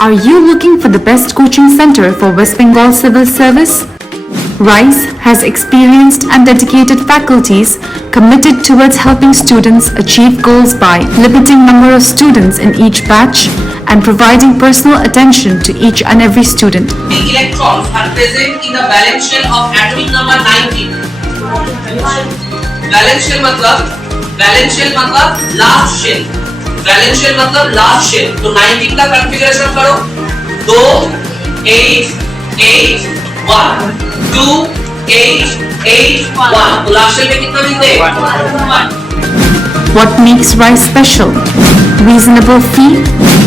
Are you looking for the best coaching center for West Bengal Civil Service? RISE has experienced and dedicated faculties committed towards helping students achieve goals by limiting number of students in each batch and providing personal attention to each and every student. The electrons are present in the valence shell of atomic number 19. Valence shell मतलब last shell. Valence shell मतलब last shell. तो 19 का configuration करो. 2 8 8 1 2 8 8 1. तो last shell में कितना मिलते हैं? 1. What makes RISE special? Reasonable fee,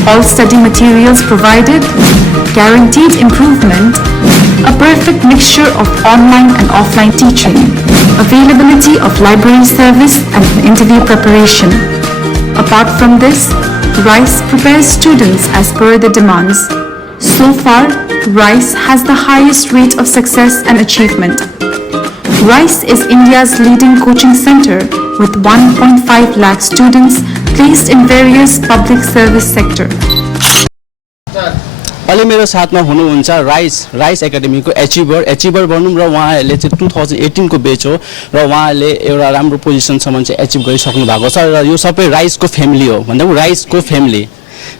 all study materials provided, guaranteed improvement, a perfect mixture of online and offline teaching, availability of library service and interview preparation. Apart from this, RISE prepares students as per the demands. So far, RISE has the highest rate of success and achievement. RISE is India's leading coaching center with 1.5 lakh students placed in various public service sector. अहिले मेरो साथमा हुनुहुन्छ Rice एकाडेमीको एचिभर भनौँ र उहाँहरूले चाहिँ 2018 को बेच हो र उहाँहरूले एउटा राम्रो पोजिसनसम्म चाहिँ एचिभ गरिसक्नु भएको छ र यो सबै राइसको फ्यामिली हो भन्दा राइसको फ्यामिली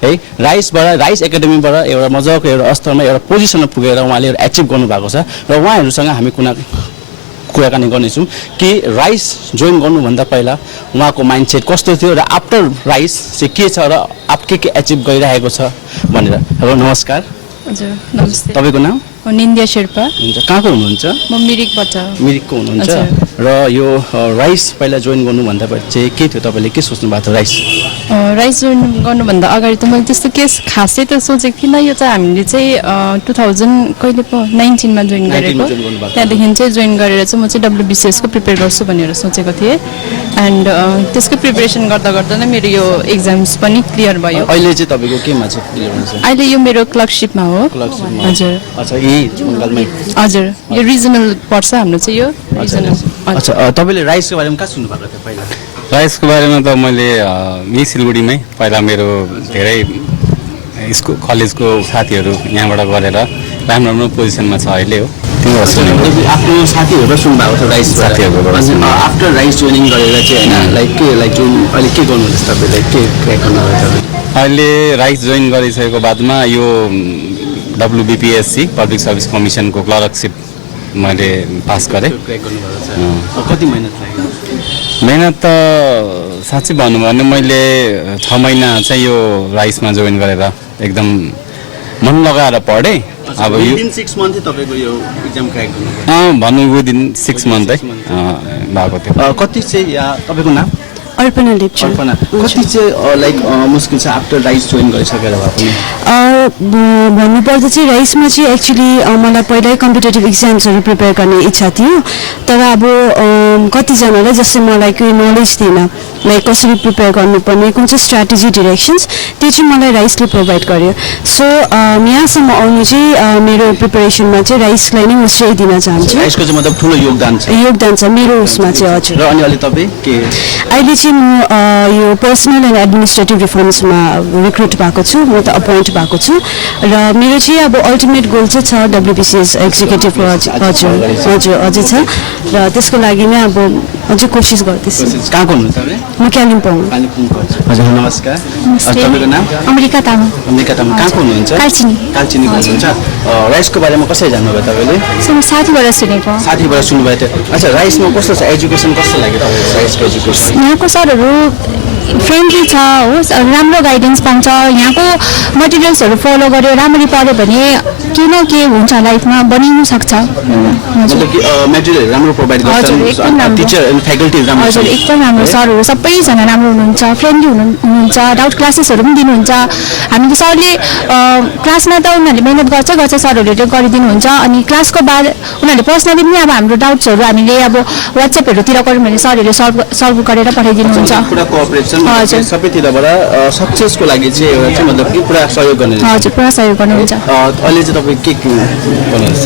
है राइस एकाडेमीबाट एउटा मजाको एउटा स्तरमा एउटा पोजिसनमा पुगेर उहाँले एउटा एचिभ गर्नुभएको छ र उहाँहरूसँग हामी कुराकानी गर्नेछौँ कि राइस जोइन गर्नुभन्दा पहिला उहाँको माइन्डसेट कस्तो थियो र आफ्टर राइस चाहिँ के छ र के एचिभ गरिरहेको छ भनेर। हेलो नमस्कार। हजुर नमस्ते। तपाईको नाम? निन्द्या शेर्पा। हुन्छ कहाँको हुनुहुन्छ? म मिरिकबाट। मिरिकको हुनुहुन्छ र यो राइस पहिला जोइन गर्नुभन्दा चाहिँ के थियो तपाईले के सोच्नु भएको थियो राइस जोइन गर्नुभन्दा अगाडि त मैले त्यस्तो केस खासै त सोचेको थिइनँ। यो चाहिँ हामीले चाहिँ 2000 कहिले पो 19 मा जोइन गरेको। त्यहाँदेखि चाहिँ जोइन गरेर चाहिँ म चाहिँ WBCS को प्रिपेयर गर्छु भनेर सोचेको थिएँ एन्ड त्यसको प्रिपरेसन गर्दा गर्दा नै मेरो यो एक्जाम्स पनि क्लियर भयो। अहिले चाहिँ तपाईको केमा चाहिँ क्लियर हुन्छ? अहिले यो मेरो क्लर्कशिपमा हो। हजुर। अच्छा यही बंगालमै? हजुर यो रिजनल पर्छ हाम्रो चाहिँ यो रिजनल। अच्छा तपाईले राइसको बारेमा कहाँ सुन्नु भएको थियो पहिला? राइसको बारेमा त मैले यही सिलगढीमै पहिला मेरो धेरै स्कुल कलेजको साथीहरू यहाँबाट गरेर राम्रो राम्रो पोजिसनमा छ अहिले हो। आफ्नो साथीहरुबाट सुन्नु भएको थियो राइस साथीहरुबाट। आफ्टर राइस जोइनिङ गरेर चाहिँ हैन लाइक जुन अहिले के गर्नुहुन्छ तपाईले के क्र्याक गर्नुहुन्छ? अहिले राइस जोइन गरिसकेको बादमा यो WBPSC पब्लिक सर्भिस कमिसनको क्लर्कशिप मैले पास गरेँ। कति मेहनत लाग्यो? मेहनत त साँच्चै भन्नु भने मैले 6 महिना चाहिँ यो राइसमा जोइन गरेर एकदम मन लगाएर पढेँ। अब यो 6 मन्थ तपाईको यो एक्जाम क्र्याक गर्नु? भन्नु विदिन 6 मन्थ है भएको थियो। कति चाहिँ तपाईको नाम? अर्पणा लेप्चा। अर्पणा कति चाहिँ लाइक मुस्किल छ आफ्टर राइस जोइन गरिसकेर भए पनि? भन्नुपर्दा चाहिँ राइसमा चाहिँ एक्चुअली मलाई पहिल्यै कम्पिटेटिभ इक्जाम्सहरू प्रिपेयर गर्ने इच्छा थियो तर अब कतिजनालाई जस्तै मलाई केही नलेज थिएन लाइक कसरी प्रिपेयर गर्नुपर्ने कुन चाहिँ स्ट्राटेजी डिरेक्सन्स त्यो चाहिँ मलाई राइसले प्रोभाइड गर्यो। सो यहाँसम्म आउनु चाहिँ मेरो प्रिपेरेसनमा चाहिँ राइसलाई नै म श्रेय दिन चाहन्छु। राइसको चाहिँ मतलब ठुलो योगदान छ मेरो उसमा चाहिँ। हजुर। र अनि अहिले तपाईँ के? अहिले चाहिँ म यो पर्सनल एन्ड एडमिनिस्ट्रेटिभ रिफर्म्समा रिक्रुट भएको छु, म त अपोइन्ट भएको छु र मेरो चाहिँ अब अल्टिमेट गोल चाहिँ छ WBCS एक्जिक्युटिभ। हजुर अझै छ र त्यसको लागि नै अब अझै कोसिस गर्दैछु। कहाँको हुनुहुन्छ तपाईँ? म कालिम्पोङ। हजुर नमस्कार। तपाईको नाम? अमेरिका तामाङ। कहाँको हुनुहुन्छ? कालचिनीको हुनुहुन्छ। राइसको बारेमा कसरी जान्नुभयो तपाईँले? साथीबाट सुनेको। साथीबाट सुन्नुभएको थियो। अच्छा राइसमा कस्तो छ एजुकेसन कस्तो लाग्यो तपाईँको राइसको एजुकेसन? यहाँको सरहरू फ्रेन्डली छ हो, राम्रो गाइडेन्स पाउँछ। यहाँको मटेरियल्सहरू फलो गर्यो राम्ररी पढ्यो भने के न के हुन्छ लाइफमा बनिनु सक्छ। मतलब कि मटेरियल राम्रो प्रोभाइड गर्छ, टिचर एन्ड फ्याकल्टी राम्रो छ। हजुर एकदम राम्रो, सरहरू सबैजना राम्रो हुनुहुन्छ, फ्रेन्डली हुनुहुन्छ, डाउट क्लासेसहरू पनि दिनुहुन्छ। हामीले सरले क्लासमा त उनीहरूले मिहिनेत गर्छ सरहरूले त्यो गरिदिनुहुन्छ अनि क्लासको बाद उनीहरूले पर्सनली पनि अब हाम्रो डाउट्सहरू हामीले अब वाट्सएपहरूतिर गऱ्यौँ भने सरहरूले सल्भ गरेर पठाइदिनुहुन्छ। पुरा कोअपरेसन सबैतिरबाट सक्सेसको लागि चाहिँ एउटा चाहिँ मतलब कि पुरा सहयोग गर्ने। हजुर पुरा सहयोग गर्नुहुन्छ। अहिले चाहिँ तपाईँ के गर्नुहुन्छ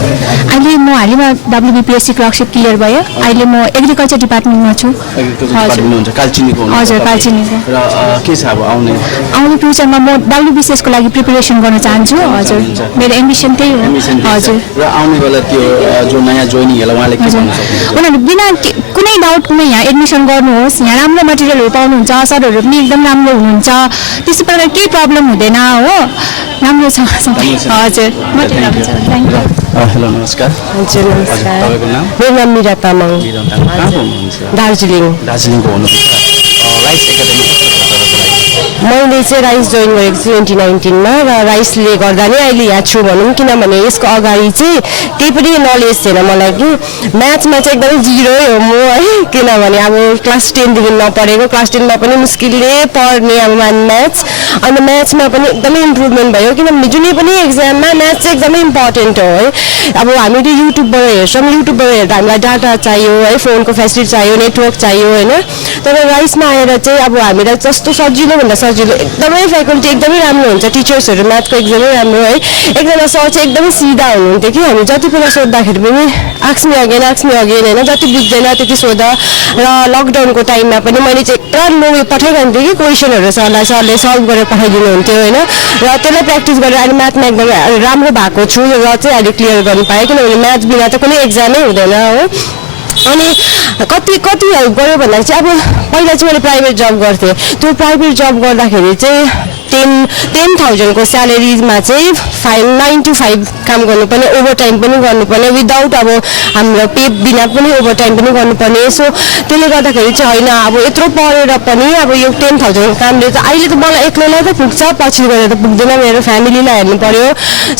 अहिले म हालैमा WBPSC क्लर्कसिप क्लियर भयो अहिले म एग्रिकल्चर डिपार्टमेन्टमा छु हुन्छ कालचिनीको हजुर कालचिनीको र के छ अब आउने फ्युचरमा म WBCS को लागि प्रिपरेसन गर्न चाहन्छु हजुर मेरो एम्बिसन त्यही हो हजुर र आउने बेला त्यो जो नयाँ जोइनिङहरूलाई उहाँले के भन्नु सक्नुहुन्छ उनीहरू बिना कुनै डाउटमै यहाँ एडमिसन गर्नुहोस् यहाँ राम्रो मटेरियलहरू पाउनुहुन्छ सरहरू पनि एकदम राम्रो हुनुहुन्छ त्यस्तो प्रकार केही प्रब्लम हुँदैन हो राम्रो छ हजुर थ्याङ्क यू हेलो नमस्कार हजुर नमस्कार तपाईँको नाम मेरो नाम मिरा तामाङ कहाँ हुनुहुन्छ दार्जिलिङको हुनुहुन्छ राइस एकाडेमी कस्तो छ तपाईँको लागि मैले चाहिँ राइस जोइन गरेको छु 2019मा र राइसले गर्दा नै अहिले यहाँ छु भनौँ किनभने यसको अगाडि चाहिँ केही पनि नलेज थिएन मलाई कि म्याथमा चाहिँ एकदमै जिरो हो म है किनभने अब क्लास 10देखि नपढेको क्लास 10मा पनि मुस्किलले पढ्ने अब म्याथ्स अन्त म्याथ्समा पनि एकदमै इम्प्रुभमेन्ट भयो किनभने जुनै पनि एक्जाममा म्याथ चाहिँ एकदमै इम्पोर्टेन्ट हो है अब हामीले युट्युबबाट हेर्छौँ युट्युबबाट हेर्दा हामीलाई डाटा चाहियो है फोनको फेसिलिटी चाहियो नेटवर्क चाहियो होइन तर राइसमा आएर चाहिँ अब हामीलाई जस्तो सजिलोभन्दा सजिलो एकदमै फ्याकल्टी एकदमै राम्रो हुन्छ टिचर्सहरू म्याथको एकदमै राम्रो है एकजना सर चाहिँ एकदमै सिधा हुनुहुन्थ्यो कि हामी जति बेला सोद्धाखेरि पनि आक्समी अगेन होइन जति बुझ्दैन त्यति सोध र लकडाउनको टाइममा पनि मैले चाहिँ पुरा लो पठाइरहन्थेँ कि क्वेसनहरू सरले सल्भ गरेर पठाइदिनुहुन्थ्यो होइन र त्यसलाई प्र्याक्टिस गरेर अहिले म्याथमा एकदमै राम्रो भएको छु र चाहिँ अहिले क्लियर गर्नु पाएँ किनभने म्याथ बिना त कुनै एक्जामै हुँदैन हो अनि कति हेल्प गर्यो भन्दाखेरि चाहिँ अब पहिला चाहिँ मैले प्राइभेट जब गर्थेँ त्यो प्राइभेट जब गर्दाखेरि चाहिँ 10,000 को स्यालेरीमा चाहिँ 9 to 5 काम गर्नुपर्ने ओभर टाइम पनि गर्नुपर्ने विदाउट अब हाम्रो पे बिना पनि ओभर टाइम पनि गर्नुपर्ने सो त्यसले गर्दाखेरि चाहिँ होइन अब यत्रो पढेर पनि अब यो 10,000 कामले त अहिले त मलाई एक्लैलाई त पुग्छ पछि गएर त पुग्दैन मेरो फ्यामिलीलाई हेर्नु पर्यो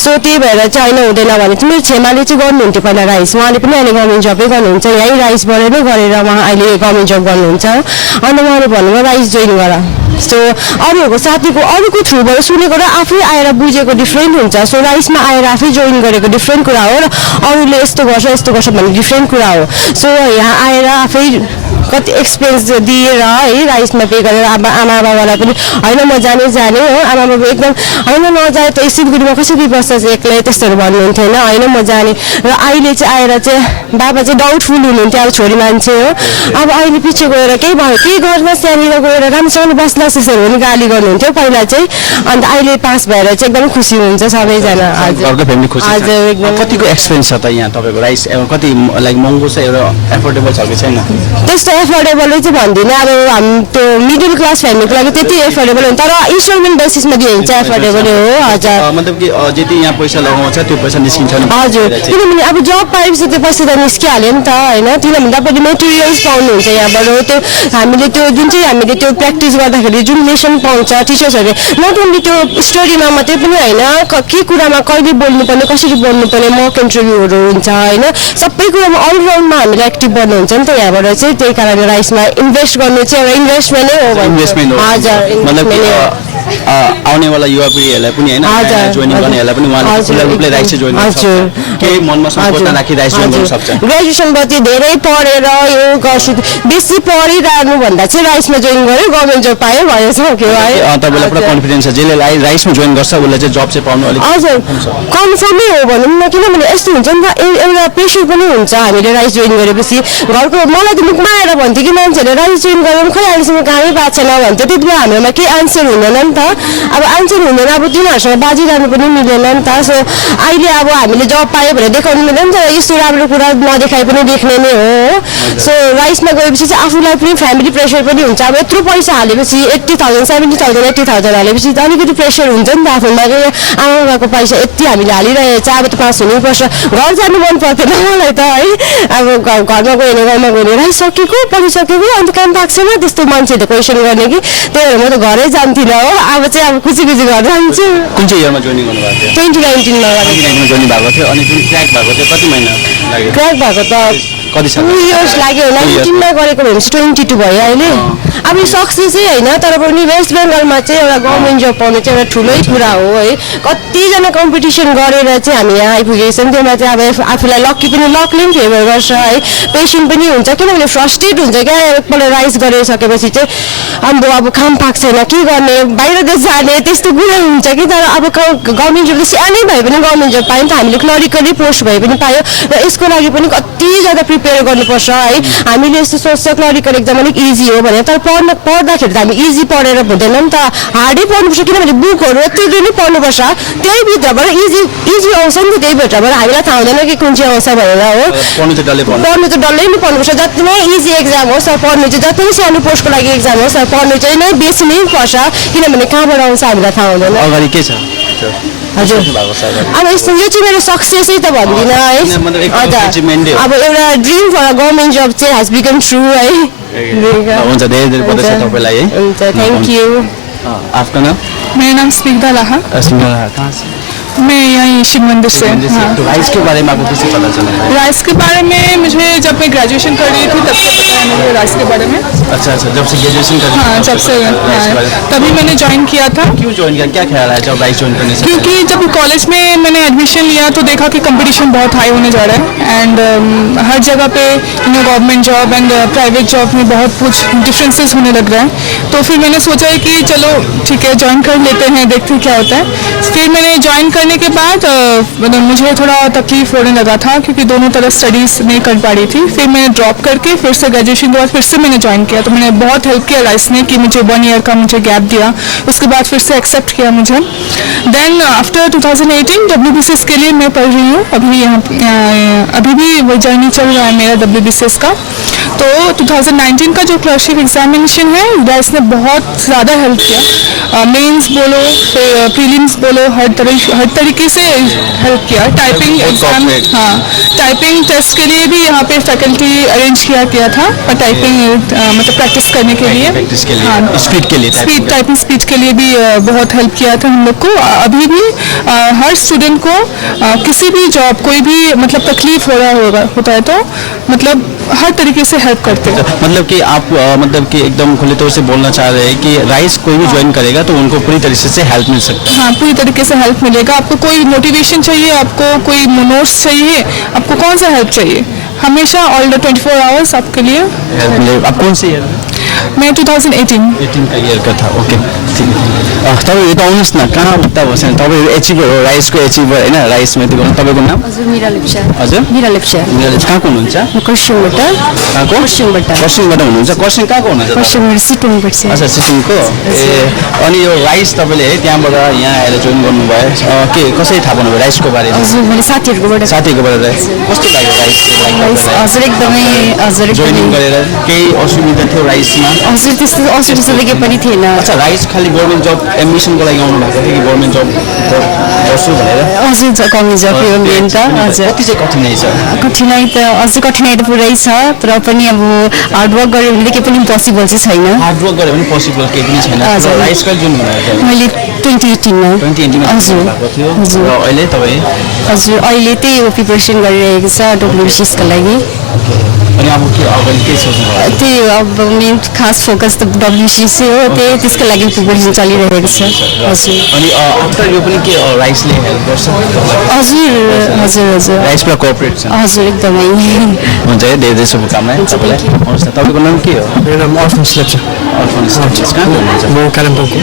सो त्यही भएर चाहिँ होइन हुँदैन भने चाहिँ मेरो छेमाले चाहिँ गर्नुहुन्थ्यो पहिला राइस उहाँले पनि अहिले गभर्मेन्ट जबै गर्नुहुन्छ यहीँ राइसबाट नै गरेर उहाँ अहिले गभर्मेन्ट जब गर्नुहुन्छ अन्त उहाँले भन्नुभयो राइस जोइन गर सो अरूहरूको साथीको अरूको थ्रुबाट सुनेको र आफै आएर बुझेको डिफ्रेन्ट हुन्छ सो राइसमा आएर आफै जोइन गरेको डिफ्रेन्ट कुरा हो र अरूले यस्तो गर्छ भन्ने डिफ्रेन्ट कुरा हो सो यहाँ आएर आफै कति एक्सपेन्स दिएर है राइसमा पे गरेर आमा बाबालाई पनि होइन म जाने हो आमा बाबा एकदम होइन नजाए त सिलगढीमा कसरी बस्छ चाहिँ एक्लै त्यस्तोहरू भन्नुहुन्थ्यो होइन म जाने र अहिले चाहिँ आएर चाहिँ बाबा चाहिँ डाउटफुल हुनुहुन्थ्यो अब छोरी मान्छे हो अब अहिले पछि गएर केही भयो केही गर्न त्यहाँनिर गएर राम्रोसँगले बस्ला त्यसरी पनि गाली गर्नुहुन्थ्यो पहिला चाहिँ अन्त अहिले पास भएर चाहिँ एकदमै खुसी हुनुहुन्छ सबैजना हजुर एकदम कतिको एक्सपेन्स छ त यहाँ तपाईँको राइस कति लाइक महँगो छ एउटा एफोर्डेबल छ कि छैन त्यस्तो एफोर्डेबल चाहिँ भन्दिनँ अब हामी त्यो मिडल क्लास फ्यामिलीको लागि त्यति एफोर्डेबल हुन्छ तर इन्स्टलमेन्ट बेसिसमा दियो भने चाहिँ एफोर्डेबल हो हजुर मतलब कि जति यहाँ पैसा लगाउँछ त्यो पैसा निस्किन्छ हजुर किनभने अब जब पाएपछि त्यो पैसा त निस्किहाल्यो नि त होइन किनभने तपाईँले मेटेरियल्स पाउनुहुन्छ यहाँबाट त्यो हामीले त्यो जुन चाहिँ हामीले त्यो प्र्याक्टिस गर्दाखेरि जुन लेसन पाउँछ टिचर्सहरूले नट ओन्ली त्यो स्टडीमा मात्रै पनि होइन के कुरामा कहिले बोल्नुपर्ने कसरी बोल्नुपर्ने मक इन्टरभ्यूहरू हुन्छ होइन सबै कुरामा अलराउन्डमा हामीले एक्टिभ गर्नुहुन्छ नि त यहाँबाट चाहिँ त्यही कारणले राइसमा इन्भेस्ट गर्नु चाहिँ एउटा इन्भेस्टमेन्टै हो इन्भेस्टमेन्ट हो हजुर आउनेवाला युवा पिँढीहरूलाई पनि होइन जोइनिङ गर्नेहरूलाई पनि उहाँले राइस जोइन गर्छ केही मनमा सङ्कोचना राखी राइस जोइन गर्न सक्छ ग्रेजुएसनपछि धेरै पढेर यो गर्छु बेसी पढिरहनु भन्दा चाहिँ राइसमा जोइन गर्यो गभर्मेन्ट जब पायो भयो सक्यो है तपाईँलाई पुरा कन्फिडेन्स छ जसले राइसमा जोइन गर्छ उसले चाहिँ जब चाहिँ पाउनु अलिक हजुर कन्फर्मै हो भनौँ न किनभने यस्तो हुन्छ नि त एउटा प्रेसर पनि हुन्छ हामीले राइस जोइन गरेपछि घरको मलाई त मुखमा आएर भन्थ्यो कि मान्छेहरूले राइस जोइन गरेर खै अहिलेसम्म कामै पाएको छैन भन्थ्यो त्यति बेला हाम्रोमा केही आन्सर हुँदैन नि त अब आन्सर हुँदैन अब तिनीहरूसँग बाजिरहनु पनि मिलेन नि त सो अहिले अब हामीले जब पायो भने देखाउनु मिल्दैन नि त यस्तो राम्रो कुरा नदेखाइ पनि देख्ने नै हो सो राइसमा गएपछि चाहिँ आफूलाई पनि फ्यामिली प्रेसर पनि हुन्छ अब यत्रो पैसा हालेपछि 80,000 70,000 80,000 हालेपछि त अलिकति प्रेसर हुन्छ नि त आफूमा आमा बाबाको पैसा यति हामीले हालिरहेको छ अब त पास हुनुपर्छ घर जानु मन पर्थेन मलाई त है अब घरमा गयो भने गाउँमा गयो भने राइस सकेको पढिसकेको अन्त काम पाएको छैन त्यस्तो मान्छेहरूले क्वेसन गर्ने कि त्यही भएर म त घरै जान्थिनँ हो अब चाहिँ अब खुसी घर जान्छु कुन चाहिँ इयरमा जोइनिङ गर्नुभएको थियो 2019मा जोइनिङ भएको थियो अनि जुन क्र्याक भएको थियो कति महिना लाग्यो क्र्याक भएको त कति साल 2 इयर्स लाग्यो होला 19 मा गरेको भने 22 भयो अहिले अब यो सक्सेसै हैन तर पनि वेस्ट बेंगलमा चाहिँ एउटा गभर्नमेन्ट जब पाउनु चाहिँ एउटा ठुलै कुरा हो है कतिजना कम्पिटिसन गरेर चाहिँ हामी यहाँ आइपुगेको छौँ त्यसमा चाहिँ अब आफूलाई लकी पनि लकले पनि फेभर गर्छ है पेसेन्ट पनि हुन्छ किनभने फ्रस्ट्रेट हुन्छ क्या एकपल्ट राइज गरिसकेपछि चाहिँ अब काम पाएको छैन के गर्ने बाहिर देश जाने त्यस्तो कुरा हुन्छ कि तर अब गभर्नमेन्ट जब सानै भए पनि गभर्नमेन्ट जब पायौँ त हामीले क्लरिकली पोस्ट भए पनि पायो र यसको लागि पनि कति ज्यादा प्रिपेयर गर्नुपर्छ है हामीले यस्तो सोच्छ क्लरिकल एक्जाम अलिक इजी हो भने तर पढ्दाखेरि त हामी इजी पढेर हुँदैन नि त हार्डै पढ्नुपर्छ किनभने बुकहरू यति नै पढ्नुपर्छ त्यही भित्रबाट इजी आउँछ नि त त्यही भित्रबाट हामीलाई थाहा हुँदैन कि कुन चाहिँ आउँछ भनेर हो पढ्नु त डल्लै नै पढ्नुपर्छ जति नै इजी एक्जाम होस् तर पढ्नु चाहिँ जति नै सानो पोस्टको लागि एक्जाम होस् तर पढ्नु चाहिँ नै बेसी नै पर्छ किनभने कहाँबाट आउँछ हामीलाई थाहा हुँदैन अगाडि के छ हजुर अब यस्तो यो चाहिँ मेरो सक्सेसै त भन्दिनँ है अब एउटा ड्रिम फर गभर्नमेन्ट जब चाहिँ हेज बिकम ट्रु है हुन्छ धेरै धेरै बधाई छ तपाईँलाई है हुन्छ थ्याङ्क यू आपका नाम मेरा नाम स्निग्धा लाहा कहाँ से मैं यहीं शिव मंदिर से तो राइस के बारे में आपको किससे पता चला राइस के बारे में मुझे जब मैं ग्रेजुएशन कर रही थी तब से पता है मुझे राइस के बारे में अच्छा जब से ग्रेजुएशन कर हाँ जब से तभी मैंने ज्वाइन किया था क्यों ज्वाइन किया क्या ख्याल है जब राइस ज्वाइन करने से क्योंकि जब कॉलेज में मैंने एडमिशन लिया तो देखा कि कंपटीशन बहुत हाई होने जा रहा है एंड हर जगह pay government job and private job में बहुत कुछ डिफरेंसेस होने लग रहा है तो फिर मैंने सोचा कि चलो ठीक है ज्वाइन कर लेते हैं देखते हैं क्या होता है फिर मैंने ज्वाइन करने के बाद मुझे थोड़ा तकलीफ होने लगा था क्योंकि दोनों तरफ स्टडीज़ नहीं कर पा रही थी फिर मैंने ड्रॉप करके फिर से ग्रेजुएशन के बाद फिर से मैंने ज्वाइन किया तो मैंने बहुत हेल्प किया राइस ने कि मुझे 1 ईयर का मुझे गैप दिया उसके बाद फिर से एक्सेप्ट किया मुझे देन आफ्टर 2018 WBCS के लिए मैं पढ़ रही हूँ अभी भी वो जर्नी चल रहा है मेरा WBCS का तो 2019 का जो क्लर्कशिप एग्जामिनेशन है राइस ने बहुत ज़्यादा हेल्प किया मेंस बोलो प्रीलिम्स बोलो हर तरीके से हेल्प किया टाइपिंग एग्जाम हाँ टाइपिंग टेस्ट के लिए भी यहाँ पे फैकल्टी अरेंज किया था और टाइपिंग मतलब प्रैक्टिस करने के लिए हाँ स्पीड टाइपिंग स्पीड के लिए भी बहुत हेल्प किया था हम लोग को अभी भी हर स्टूडेंट को किसी भी जॉब कोई भी मतलब तकलीफ हो रहा होता है तो मतलब हर तरीके से हेल्प करते हैं मतलब कि आप मतलब कि एकदम खुले तौर से बोलना चाह रहे हैं कि राइस कोई भी ज्वाइन करेगा तो उनको पूरी तरीके से हेल्प मिल सकता है हाँ पूरी तरीके से हेल्प मिलेगा आपको कोई मोटिवेशन चाहिए आपको कोई नोट्स चाहिए आपको कौन सा हेल्प चाहिए हमेशा ऑल द 24 आवर्स आपके लिए हेल्प मिलेगा आप कौन सी ईयर मैं 2018 का ईयर का था ओके ठीक है तपाईँ यता आउनुहोस् न कहाँ उता बस्छ नि तपाईँ एचिभर हो राइसको एचिभर होइन राइसमा त्यो गर्नु तपाईँको नाम हजुर मिरा लेप्चा हजुर मिरा लेप्चा कहाँको हुनुहुन्छ खरसाङबाट हुनुहुन्छ खरसाङ कहाँको हुनुहुन्छ सिटोङबाट अच्छा सिटोङको ए अनि यो राइस तपाईँले है त्यहाँबाट यहाँ आएर जोइन गर्नुभयो के कसरी थाहा पाउनुभयो राइसको बारेमा हजुर मैले साथीहरूकोबाट कस्तो लाग्यो राइस हजुर एकदमै हजुर जोइनिङ गरेर केही असुविधा थियो राइसमा हजुर त्यस्तो असुविधा त केही पनि थिएन अच्छा राइस खालि गभर्मेन्ट जब एडमिसनको लागि आउनु भएको थियो कि गभर्मेन्ट जब गर्छु भनेर हजुर गभर्मेन्ट जब यो मेन त हजुर कति चाहिँ कठिनाइ छ कठिनाइ त अझै कठिनाइ त पुरै छ तर पनि अब हार्डवर्क गऱ्यो भने केही पनि इम्पोसिबल चाहिँ छैन हार्डवर्क गऱ्यो भने पोसिबल केही पनि छैन राइस कहिले जुन भनेको मैले 2018 मा हजुर भएको थियो र अहिले तपाईँ हजुर अहिले त्यही हो प्रिपरेसन गरिरहेको छ WBCS का लागि अनि अब के अगाडि के सोच्नु भएको त्यही हो अब मेन खास फोकस त WBCS हो त्यही त्यसको लागि प्रिपरेसन चलिरहेको छ हजुर अनि आफ्टर यो पनि के राइसले हेल्प गर्छ हजुर हजुर हजुर राइसमा कोअपरेट छ हजुर एकदमै हुन्छ है धेरै शुभकामना तपाईँलाई आउनुहोस् न तपाईँको नाम के हो मेरो नाम अल्फोन्स लेप्चा कहाँ हुनुहुन्छ म कालिम्पोङको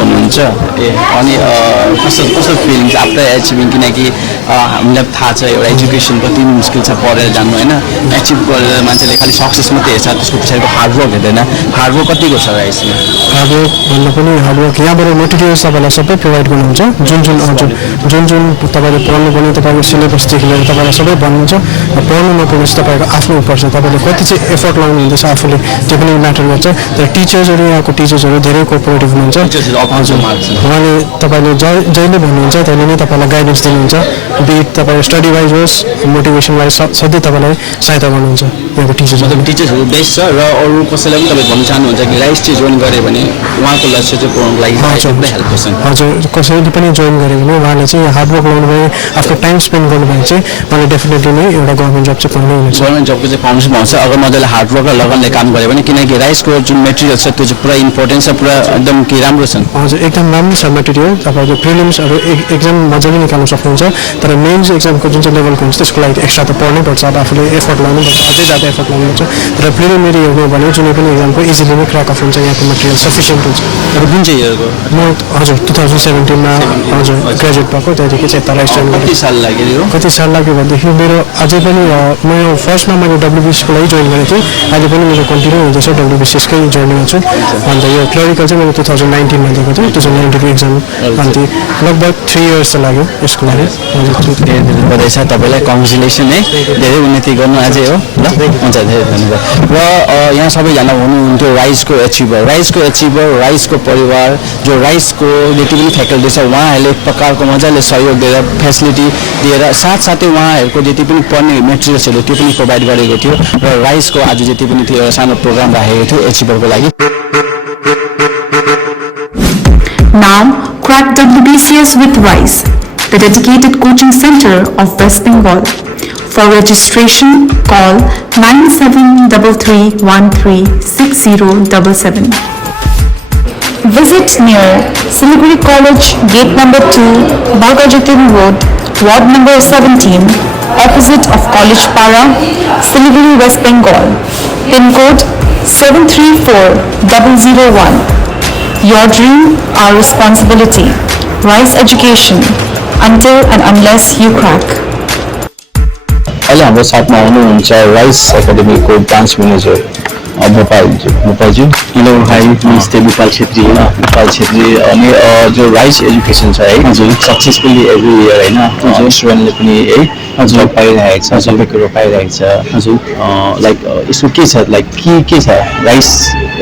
हुनुहुन्छ ए अनि कस्तो फिलिङ्स आफ्टर एचिभिङ किनकि हामीलाई थाहा छ एउटा एजुकेसन कति मुस्किल छ पढेर जान्नु होइन एचिभ गरेर मान्छेले खालि सक्सेस मात्रै हेर्छ त्यसको पछाडिको हार्डवर्क हेर्दैन हार्डवर्क कतिको छ राइसमा हार्डवर्क भन्दा पनि हार्डवर्क यहाँबाट मेटेरियल्स तपाईँलाई सबै प्रोभाइड गर्नुहुन्छ जुन तपाईँले पढ्नुपर्ने तपाईँको सिलेबसदेखि लिएर तपाईँलाई सबै भन्नुहुन्छ र पढ्नु नपढ्नुहोस् तपाईँको आफ्नो उपर छ तपाईँले कति चाहिँ एफर्ट लगाउनु हुँदैछ आफूले त्यो पनि म्याटर गर्छ तर टिचर्सहरू यहाँको टिचर्सहरू धेरै कोअपरेटिभ हुनुहुन्छ हजुर उहाँले तपाईँले जहिले भन्नुहुन्छ त्यसले नै तपाईँलाई गाइडेन्स दिनुहुन्छ बिट तपाईँ स्टडी वाइज होस् मोटिभेसन वाइज सधैँ तपाईँलाई सहायता गर्नुहुन्छ यहाँको टिचर्स मतलब टिचर्सहरू बेस्ट छ र अरू कसैलाई पनि तपाईँ भन्न चाहनुहुन्छ कि राइस चाहिँ जोइन गऱ्यो भने उहाँको लक्ष्य चाहिँ पुऱ्याउनको लागि पुरै हेल्प गर्छ हजुर कसैले पनि जोइन गऱ्यो भने उहाँले चाहिँ हार्डवर्क लाउनु भयो आफ्नो टाइम स्पेन्ड गर्नुभयो भने चाहिँ उहाँले डेफिनेटली नै एउटा गभर्मेन्ट जब चाहिँ पाउनै हुनेछ गभर्मेन्ट जबको चाहिँ पाउँछ अगर मजाले हार्डवर्क र लगनले काम गऱ्यो भने किनकि राइसको जुन मेटेरियल छ त्यो चाहिँ पुरा इम्पोर्टेन्ट छ पुरा एकदम कि राम्रो छ हजुर एकदम राम्रो छ मेटेरियल तपाईँको प्रिलिम्सहरू एक्जाम मजाले निकाल्नु सक्नुहुन्छ तर मेन्स एक्जामको जुन चाहिँ लेभलको हुन्छ त्यसको लागि एक्स्ट्रा त पढ्नै पर्छ अब आफूले एफर्ट लाउनुपर्छ अझै ज्यादा एफर्ट लाउनुपर्छ तर प्रिलिमिनरी हेर्नु भने जुनै पनि एक्जामको इजिली नै क्र्याक अफ हुन्छ यहाँको मेटेरियल सफिसियन्ट हुन्छ र कुन चाहिँ इयरको म हजुर 2017मा हजुर ग्रेजुएट भएको त्यहाँदेखि चाहिँ यता राइस जोइन गरेँ कति साल लाग्यो भनेदेखि मेरो अझै पनि मेरो फर्स्टमा मैले डब्लुबिसीको लागि जोइन गरेको थिएँ अहिले पनि मेरो कन्टिन्यू हुँदैछ डब्लुबिसीकै जर्नीमा छु अन्त यो क्लरिकल चाहिँ मैले 2019मा दिएको थिएँ 2019को एक्जाम अन्त लगभग 3 इयर्स त लाग्यो यसको लागि धेरै धेरै बधाई छ तपाईँलाई कङ्ग्रेचुलेसन है धेरै उन्नति गर्नु अझै हो ल हुन्छ धेरै धन्यवाद र यहाँ सबैजना हुनुहुन्थ्यो राइसको एचिभर राइसको परिवार जो राइसको जति पनि फ्याकल्टी छ उहाँहरूले एक प्रकारको मजाले सहयोग दिएर फेसिलिटी दिएर साथसाथै उहाँहरूको जति पनि पढ्ने मेटेरियल्सहरू त्यो पनि प्रोभाइड गरेको थियो र राइसको आज जति पनि थियो एउटा सानो प्रोग्राम राखेको थियो एचिभरको लागि Now, crack WBCS with RISE, the dedicated coaching center of West Bengal. For registration, call 9733136077. Visit near Siliguri College, gate number 2, Bagajatin Road, ward number 17, opposite of College Para, Siliguri, West Bengal. Pin code 734001. Your dream, our responsibility. RISE education, until and unless you crack. अहिले हाम्रो साथमा हुनुहुन्छ Rice एकाडेमीको branch manager Bhopalji hello hi नमस्ते भोपाल छेत्री अनि जो rice education छ है हजुर सक्सेसफुल्ली एभ्री इयर होइन हजुर स्टुडेन्टले पनि है जब पाइरहेको छ सबै कुरो पाइरहेको छ हजुर लाइक यसको के छ लाइक के छ राइस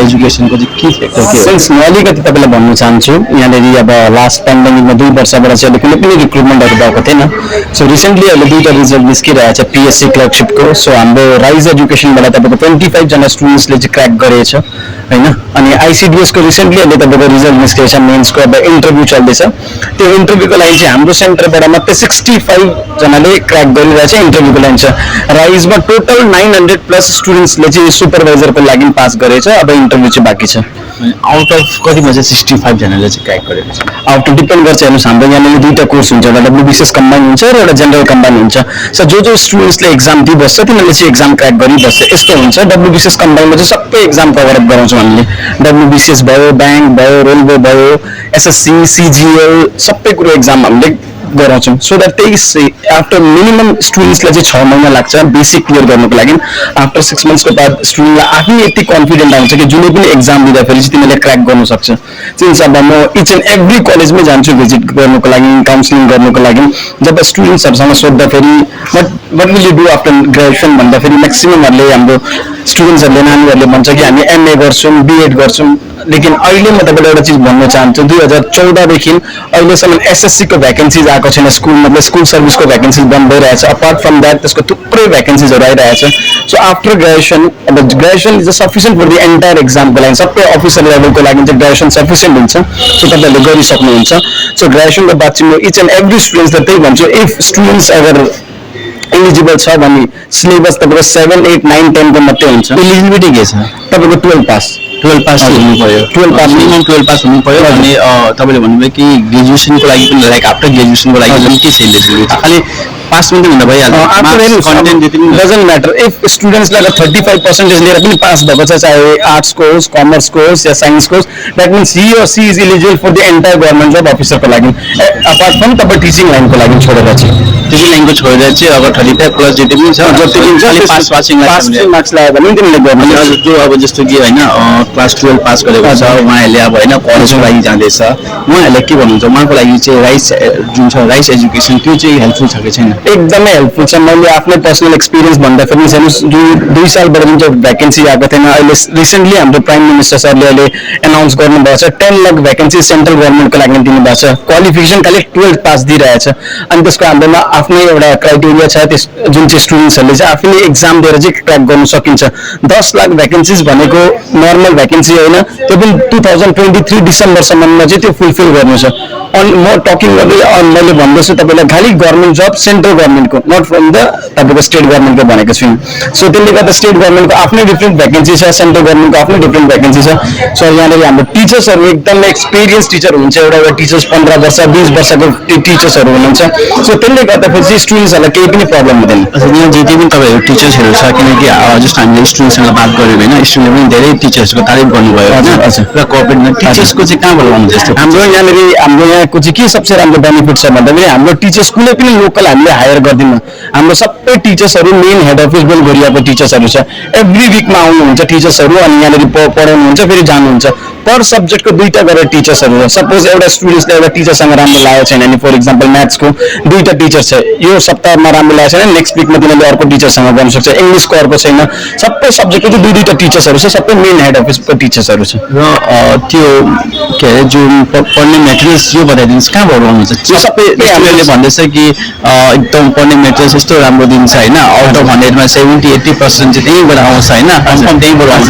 एजुकेसनको चाहिँ के फ्याक्टर के हो म अलिकति तपाईँलाई भन्न चाहन्छु यहाँनिर अब लास्ट पेन्डेमिकमा 2 वर्षबाट चाहिँ कुनै पनि रिक्रुटमेन्टहरू भएको थिएन सो रिसेन्टली अहिले 2टा रिजल्ट निस्किरहेको छ पिएससी क्लर्कसिपको सो हाम्रो राइस एजुकेसनबाट तपाईँको 25 जना स्टुडेन्ट्सले चाहिँ क्र्याक गरेछ होइन अनि आइसिडिएसको रिसेन्टली अहिले तपाईँको रिजल्ट निस्केको छ मेन्सको अब इन्टरभ्यू चल्दैछ त्यो इन्टरभ्यूको लागि चाहिँ हाम्रो सेन्टरबाट मात्रै 65 जनाले क्र्याक गरिरहेछ इन्टरभ्यूको लागि छ राइसमा टोटल 900+ स्टुडेन्ट्सले चाहिँ सुपरभाइजरको लागि पास गरेछ अब इन्टरभ्यू चाहिँ बाँकी छ आउट अफ कतिमा चाहिँ 65 जनाले चाहिँ क्र्याक गरेको छ आउट अफ डिपेन्ड गर्छ हेर्नुहोस् हाम्रो यहाँनिर 2टा कोर्स हुन्छ एउटा डब्लुबिसिएस कम्बाइन हुन्छ र एउटा जेनरल कम्बाइन हुन्छ सो जो स्टुडेन्ट्सले एक्जाम दिइबस्छ तिनीहरूले चाहिँ एक्जाम क्र्याक गरिबस्छ यस्तो हुन्छ डब्लुबिसिएस कम्बाइनमा चाहिँ सबै एक्जाम कभर अप गराउँछौँ हामीले डब्लुबिसिएस भयो ब्याङ्क भयो रेलवे भयो एसएससी सिजिएल सबै कुरो एक्जाम हामीले गराउँछौँ सो द्याट त्यही आफ्टर मिनिमम स्टुडेन्ट्सलाई चाहिँ 6 महिना लाग्छ बेसिक क्लियर गर्नुको लागि आफ्टर 6 मन्थ्सको बाद स्टुडेन्टलाई आफै यति कन्फिडेन्ट आउँछ कि जुनै पनि एक्जाम दिँदाखेरि चाहिँ तिमीले क्र्याक गर्नु सक्छ सिन्स अब म इच एन्ड एभ्री कलेजमै जान्छु भिजिट गर्नुको लागि काउन्सिलिङ गर्नुको लागि जब स्टुडेन्ट्सहरूसँग सोद्धाखेरि what will you do after graduation भन्दाखेरि म्याक्सिममहरूले हाम्रो स्टुडेन्ट्सहरूले नानीहरूले भन्छ कि हामी एमए गर्छौँ बिएड गर्छौँ लेकिन अहिले म तपाईँलाई एउटा चिज भन्न चाहन्छु 2014 देखि अहिलेसम्म एसएससीको भ्याकेन्सिज आएको छैन स्कुलमा स्कुल सर्भिसको भ्याकेन्सिज बन्द भइरहेछ अपार्ट फ्रम द्याट त्यसको थुप्रै भ्याकेन्सिजहरू आइरहेछ सो आफ्टर ग्रेजुएसन अब graduation is sufficient for the entire एक्जामको लागि सबै अफिसर लेभलको लागि चाहिँ ग्रेजुएसन सफिसियन्ट हुन्छ सो तपाईँहरूले गरिसक्नुहुन्छ सो ग्रेजुएसनको बाद चाहिँ म इच एन्ड एभ्री स्टुडेन्ट्सलाई त्यही भन्छु इफ स्टुडेन्ट्स अगर एलिजिबल छ भने सिलेबस तपाईँको 7, 8, 9, 10 को मात्रै हुन्छ एलिजिबिलिटी के छ तपाईँको 12 पास हुनु पर्यो 12 पास मिनिमम 12 पास हुनु पर्यो अनि तपाईँले भन्नुभयो कि ग्रेजुएसनको लागि पनि लाइक आफ्टर ग्रेजुएसनको लागि पनि के छ एलिजिबिलिटी खालि पास मात्रै हुँदा भइहाल्छ डजन्ट म्याटर इफ स्टुडेन्ट्सलाई 35% लिएर पनि पास भएको छ चाहे आर्ट्सको होस् कमर्सको होस् या साइन्सको होस् that means he or she is eligible for the entire government job अफिसरको लागि अपार्ट फ्रम तपाईँ टिचिङ लाइनको लागि छोडेर चाहिँ टिचिङ लाइनको छोडेर चाहिँ अब 35+ जति पनि छ जति पनि छ पास मार्क्स लाग्यो भने तिमीले गर्नु जो अब जस्तो कि होइन क्लास 12 पास गरेको छ उहाँहरूले अब होइन कलेजको लागि जाँदैछ उहाँहरूले के भन्नुहुन्छ उहाँको लागि चाहिँ राइस जुन छ राइस एजुकेसन त्यो चाहिँ हेल्पफुल छ कि छैन एकदमै हेल्पफुल छ। मैले आफ्नै पर्सनल एक्सपिरियन्स भन्दाखेरि हेर्नुहोस् 2 सालबाट जुन चाहिँ भ्याकेन्सी आएको थिएन, अहिले रिसेन्टली हाम्रो प्राइम मिनिस्टर सरले अहिले एनाउन्स गर्नुभएको छ 10 लाख भ्याकेन्सी सेन्ट्रल गभर्मेन्टको लागि दिनुभएको छ। क्वालिफिकेसन खालि 12th पास दिइरहेछ अनि त्यसको हाम्रोमा आफ्नै एउटा क्राइटेरिया छ, त्यस जुन चाहिँ स्टुडेन्ट्सहरूले चाहिँ आफैले एक्जाम दिएर चाहिँ क्र्याक गर्न सकिन्छ। 10 लाख भ्याकेन्सिज भनेको नर्मल भ्याकेन्सी होइन, त्यो पनि 2023 डिसेम्बरसम्ममा चाहिँ त्यो फुलफिल गर्नु छ। अनि म टकिङ गर्दै मैले भन्दैछु तपाईँलाई खालि गभर्मेन्ट जब सेन्ट्रल गभर्मेन्टको, नट फ्रम द तपाईँको स्टेट गभर्मेन्टको भनेको छुइनँ। सो त्यसले गर्दा स्टेट गभर्मेन्टको आफ्नै डिफ्रेन्ट भ्याकेन्सी छ, सेन्ट्रल गभर्मेन्टको आफ्नै डिफ्रेन्ट भ्याकेन्सी छ। सो यहाँनिर हाम्रो टिचर्सहरू एकदमै एक्सपिरियन्स टिचर हुन्छ, एउटा टिचर्स 15 वर्ष 20 वर्षको टिचर्सहरू हुनुहुन्छ। सो त्यसले गर्दाखेरि चाहिँ स्टुडेन्ट्सहरूलाई केही पनि प्रब्लम हुँदैन। यहाँ जति पनि तपाईँहरू टिचर्सहरू छ, किनकि जस्तो हामीले स्टुडेन्ट्ससँग बात गऱ्यौँ होइन, स्टुडेन्टले पनि धेरै टिचर्सको तारिफ गर्नुभयो होइन, र कोअपरेटमा टिचर्सको चाहिँ कहाँबाट आउनुहुन्छ यस्तो? हाम्रो यहाँको चाहिँ के सबसे राम्रो बेनिफिट छ भन्दाखेरि हाम्रो टिचर्स कुनै पनि लोकल हामीले हायर गर्दैनौँ। हाम्रो सबै टिचर्सहरू मेन हेड अफिस बेलघरियाको टिचर्सहरू छ। एभ्री विकमा आउनुहुन्छ टिचर्सहरू अनि यहाँनिर पढाउनुहुन्छ, फेरि जानुहुन्छ। पर सब्जेक्टको 2टा गरेर टिचर्सहरू छ। सपोज एउटा स्टुडेन्ट्सले एउटा टिचरसँग राम्रो लागेको छैन नि, फर इक्जाम्पल म्याथ्सको 2टा टिचर छ, यो सप्ताहमा राम्रो लागेको छैन, नेक्स्ट विकमा तिनीहरूले अर्को टिचरसँग गर्न सक्छ। इङ्ग्लिसको अर्को छैन, सबै सब्जेक्टको चाहिँ 2-2टा टिचर्सहरू छ, सबै मेन हेड अफिसको टिचर्सहरू छ। र त्यो के अरे जुन पढ्ने मेटेरियल्स यो बताइदिनुहोस् कहाँबाट आउनुहुन्छ? यो सबै स्टुडेन्टले भन्दैछ कि एकदम पढ्ने मेटेरियल्स यस्तो राम्रो दिन्छ होइन, आउट अफ 100मा 70-80% चाहिँ त्यहीँबाट आउँछ होइन, कन्फर्म त्यहीँबाट आउँछ।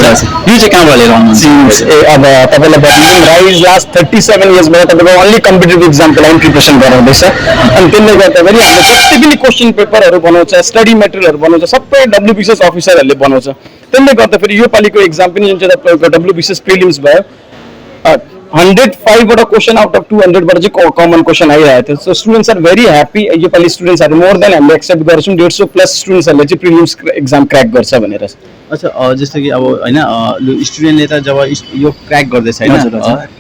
यो चाहिँ कहाँबाट लिएर आउनुहुन्छ? अब तपाईँलाई बताइदिउँ, राइज लास्ट 37 इयर्सबाट तपाईँको ओन्ली कम्पिटेटिभ इक्जामको लागि प्रिपरेसन गराउँदैछ। अनि त्यसले गर्दाखेरि हामीले जति पनि क्वेसन पेपरहरू बनाउँछ, स्टडी मेटेरियलहरू बनाउँछ, सबै WBCS अफिसरहरूले बनाउँछ। त्यसले गर्दाखेरि यो पालिको एक्जाम पनि जुन चाहिँ तपाईँको WBCS प्रिलिम्स भयो 105 वटा क्वेसन आउट अफ 200बाट चाहिँ कमन क्वेसन आइरहेको थियो। So students are very happy. योपालि स्टुडेन्ट्सहरू मोर देन हामीले एक्सेप्ट गर्छौँ 150+ स्टुडेन्ट्सहरूले चाहिँ प्रिलिम्स एक्जाम क्र्याक गर्छ भनेर। अच्छा जस्तो कि अब होइन स्टुडेन्टले त जब यो क्र्याक गर्दैछ होइन,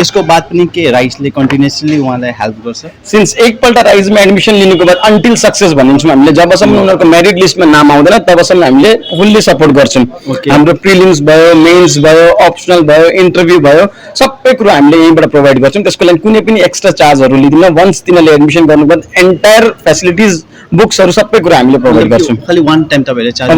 त्यसको बाद पनि के राइसले कन्टिन्युसली उहाँलाई हेल्प गर्छ? सिन्स एकपल्ट राइजमा एडमिसन लिनुको बाद अन्टिल सक्सेस भनिन्छौँ हामीले, जबसम्म उनीहरूको मेरिट लिस्टमा नाम आउँदैन तबसम्म हामीले फुल्ली सपोर्ट गर्छौँ। हाम्रो प्रिलिम्स भयो, मेन्स भयो, अप्सनल भयो, इन्टरभ्यू भयो, सबै कुरो हामीले यहीँबाट प्रोभाइड गर्छौँ। त्यसको लागि कुनै पनि एक्स्ट्रा चार्जहरू लिँदैनौँ। वन्स तिनीहरूले एडमिसन गर्नु बाद एन्टायर फेसिलिटिज बुक्सहरू सबै कुरा हामीले प्रोभाइड गर्छौँ। खालि वान टाइम तपाईँले चार्ज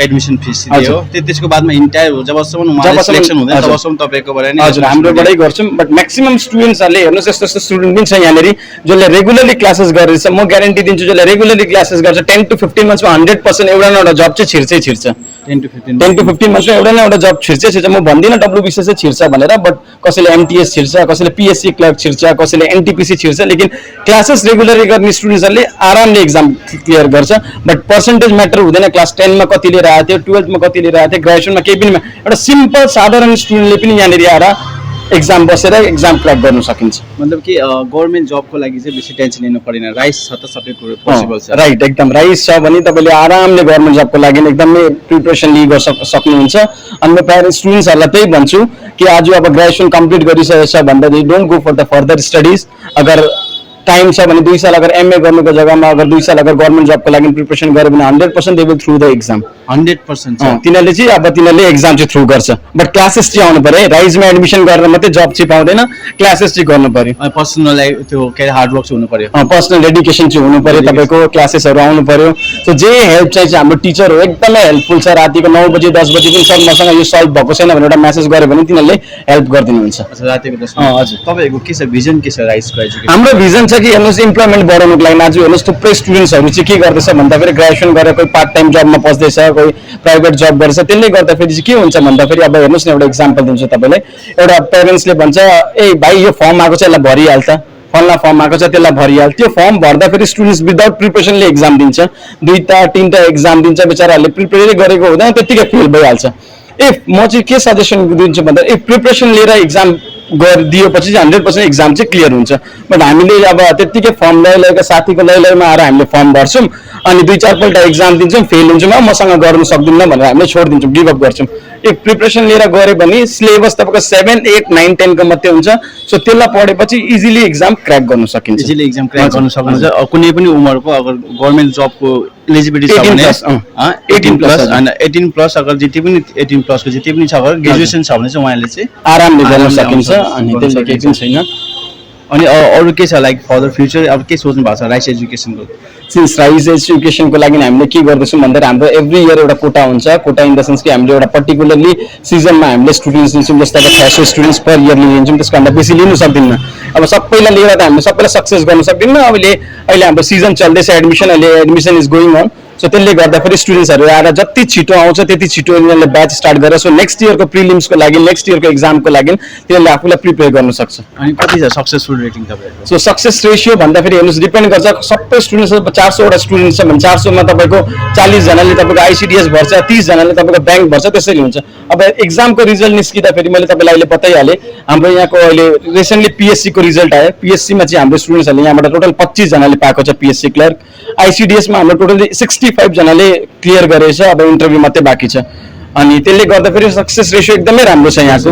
एडमिसन फिस दियो, त्यसको बादमा इन्टायर जबसम्म उहाँले सिलेक्सन हुँदैन तबसम्म तपाईँकोबाट नै? हजुर, हाम्रोबाटै गर्छौँ। बट म्याक्सिमम स्टुडेन्ट्सहरूले हेर्नुहोस् यस्तो यस्तो स्टुडेन्ट पनि छ यहाँनिर जसले रेगुलरली क्लासेस गरेछ। म ग्यारेन्टी दिन्छु जसले रेगुलरली क्लासेस गर्छ 10 to 15 मन्थ्समा 100% एउटा न एउटा जब चाहिँ छिर्छ। 10 to 15 मन्थ्समा एउटा न एउटा जब छिर्छ। म भन्दिनँ WBCS चाहिँ छिर्छ भनेर, बट कसैले MTS छिर्छ, कसैले PSC क्लर्क छिर्छ, कसैले NTPC छिर्छ। लेकिन क्लासेस रेगुलरली गर्ने स्टुडेन्ट्सहरूले आरामले एक्जाम क्लियर गर्छ। बट पर्सेन्टेज म्याटर हुँदैन। क्लास 10मा कति लिएर आएको थियो, 12मा कति लिएर आएको थियो, ग्रेजुएसनमा केही पनि, एउटा सिम्पल साधारण स्टुडेन्टले पनि यहाँनिर आएर एक्जाम बसेर एक्जाम क्र्याक गर्न सकिन्छ। मतलब कि गभर्मेन्ट जबको लागि चाहिँ बेसी टेन्सन लिनु परेन, राइस छ त सबै कुरो पोसिबल छ। राइट, एकदम राइस छ भने तपाईँले आरामले गभर्मेन्ट जबको लागि एकदमै प्रिपरेसन लिन सक्नुहुन्छ। अनि म प्रायः स्टुडेन्ट्सहरूलाई त्यही भन्छु कि आज अब ग्रेजुएसन कम्प्लिट गरिसकेको छ भन्दाखेरि don't go for the further studies. अगर टाइम छ भने 2 साल अगर MA गर्नुको जग्गामा अगर 2 साल अगर गभर्मेन्ट जबको लागि प्रिपरेसन गर्यो भने 100% they will through the exam. 100% तिनीहरूले चाहिँ अब तिनीहरूले एक्जाम चाहिँ थ्रु गर्छ। बट क्लासेस चाहिँ आउनु पर्यो। राइजमा एडमिसन गरेर मात्रै जब चाहिँ पाउँदैन, क्लासेस चाहिँ गर्नु पर्यो। पर्सनल त्यो के हार्डवर्क चाहिँ हुनु पर्यो, पर्सनल डेडिकेसन चाहिँ हुनु पर्यो, तपाईँको क्लासेसहरू आउनु पर्यो। सो जे हेल्प चाहिँ हाम्रो टिचरहरू एकदमै हेल्पफुल छ। रातिको 9 बजे 10 बजे पनि सर मसँग यो सल्भ भएको छैन भनेर एउटा मेसेज गऱ्यो भने तिनीहरूले हेल्प गरिदिनुहुन्छ। रातिको 10 हजुर। तपाईँको के छ भिजन, के छ राइसको एजुकेसन? हाम्रो भिजन छ कि हेर्नुहोस् इम्प्लोइमेन्ट बढाउनुको लागि आज हेर्नुहोस् थुप्रै स्टुडेन्ट्सहरू चाहिँ के गर्दैछ भन्दाखेरि ग्रेजुएसन गरेर कोही पार्ट टाइम जबमा पस्दैछ, कोही प्राइभेट जब गर्छ। त्यसले गर्दाखेरि चाहिँ के हुन्छ भन्दाखेरि अब हेर्नुहोस् न एउटा इक्जाम्पल दिन्छु तपाईँलाई। एउटा पेरेन्ट्सले भन्छ ए भाइ यो फर्म आएको छ यसलाई भरिहाल्छ, फल्ना फर्म आएको छ त्यसलाई भरिहाल्छ। त्यो फर्म भर्दाखेरि स्टुडेन्ट्स विदाउट प्रिपरेसनले एक्जाम दिन्छ, 2-3टा एक्जाम दिन्छ। बेचाराहरूले प्रिपेरै गरेको हुँदैन, त्यत्तिकै फेल भइहाल्छ। म चाहिँ के सजेसन दिन्छु भन्दा प्रिपरेसन लिएर एक्जाम दिएपछि चाहिँ 100% एक्जाम चाहिँ क्लियर हुन्छ। बट हामीले अब त्यत्तिकै फर्म ल्याएर साथीको ल्याइमा आएर हामीले फर्म भर्छौँ अनि 2-4 पल्ट एक्जाम दिन्छौँ, फेल हुन्छौँ, मसँग गर्नु सक्दिनँ भनेर हामीले छोडिदिन्छौँ, गिभअप गर्छौँ। प्रिपरेसन लिएर गऱ्यो भने सिलेबस तपाईँको 7, 8, 9, 10 को मात्रै हुन्छ। सो त्यसलाई पढेपछि इजिली एक्जाम क्र्याक गर्न सकिन्छ। इजिली एक्जाम क्र्याक गर्न सक्नुहुन्छ। कुनै पनि उमेरको अगर गभर्मेन्ट जबको एलिजिबिलिटी छ भने 18+ अनि 18+ अगर जति पनि 18+ को जति पनि छ अगर ग्रेजुएसन छ भने चाहिँ उहाँले चाहिँ आरामले गर्न सकिन्छ। अनि त्यसले केही पनि छैन। अनि अरू के छ लाइक फर्दर फ्युचर अब के सोच्नु भएको छ राइस एजुकेसनको? सिन्स राइस एजुकेसनको लागि हामीले के गर्दैछौँ भन्दाखेरि हाम्रो एभ्री इयर एउटा कोटा हुन्छ, कोटा इन द सेन्स कि हामीले एउटा पर्टिकुलरली सिजनमा हामीले स्टुडेन्ट्स लिन्छौँ, जस्तै अब 600 स्टुडेन्ट्स पर इयरली लिन्छौँ, त्यसको भन्दा बेसी लिनु सक्दैनौँ। अब सबैलाई लिएर त हामीले सबैलाई सक्सेस गर्न सक्दैनौँ। अहिले हाम्रो सिजन चल्दैछ, admission is going on, so त्यसले गर्दाखेरि स्टुडेन्ट्सहरू आएर जति छिटो आउँछ त्यति छिटो यिनीहरूले ब्याच स्टार्ट गरेर सो नेक्स्ट इयरको प्रिलिम्सको लागि, नेक्स्ट इयरको एक्जामको लागि तिनीहरूले आफूलाई प्रिपेयर गर्न सक्छ। अनि कति छ सक्सेसफुल रेटिङ तपाईँहरूको? सो सक्सेस रेसियो भन्दाखेरि हेर्नुहोस् डिपेन्ड गर्छ, सबै स्टुडेन्ट्स 400वटा स्टुडेन्ट्स छ भने 400मा तपाईँको 40जनाले तपाईँको आइसिडिएस भर्छ, 30जनाले तपाईँको ब्याङ्क भर्छ, त्यसरी हुन्छ। अब एक्जामको रिजल्ट निस्किँदाखेरि मैले तपाईँलाई अहिले बताइहालेँ, हाम्रो यहाँको अहिले रिसेन्टली पिएससीको रिजल्ट आयो। पिएससीमा चाहिँ हाम्रो स्टुडेन्ट्सहरूले यहाँबाट टोटल 25जनाले पाएको छ पिएससी क्लर्क। आइसिडिएसमा हाम्रो टोटली 65जनाले क्लियर गरेछ, अब इन्टरभ्यू मात्रै बाँकी छ। अनि त्यसले गर्दाखेरि सक्सेस रेसियो एकदमै राम्रो छ यहाँको।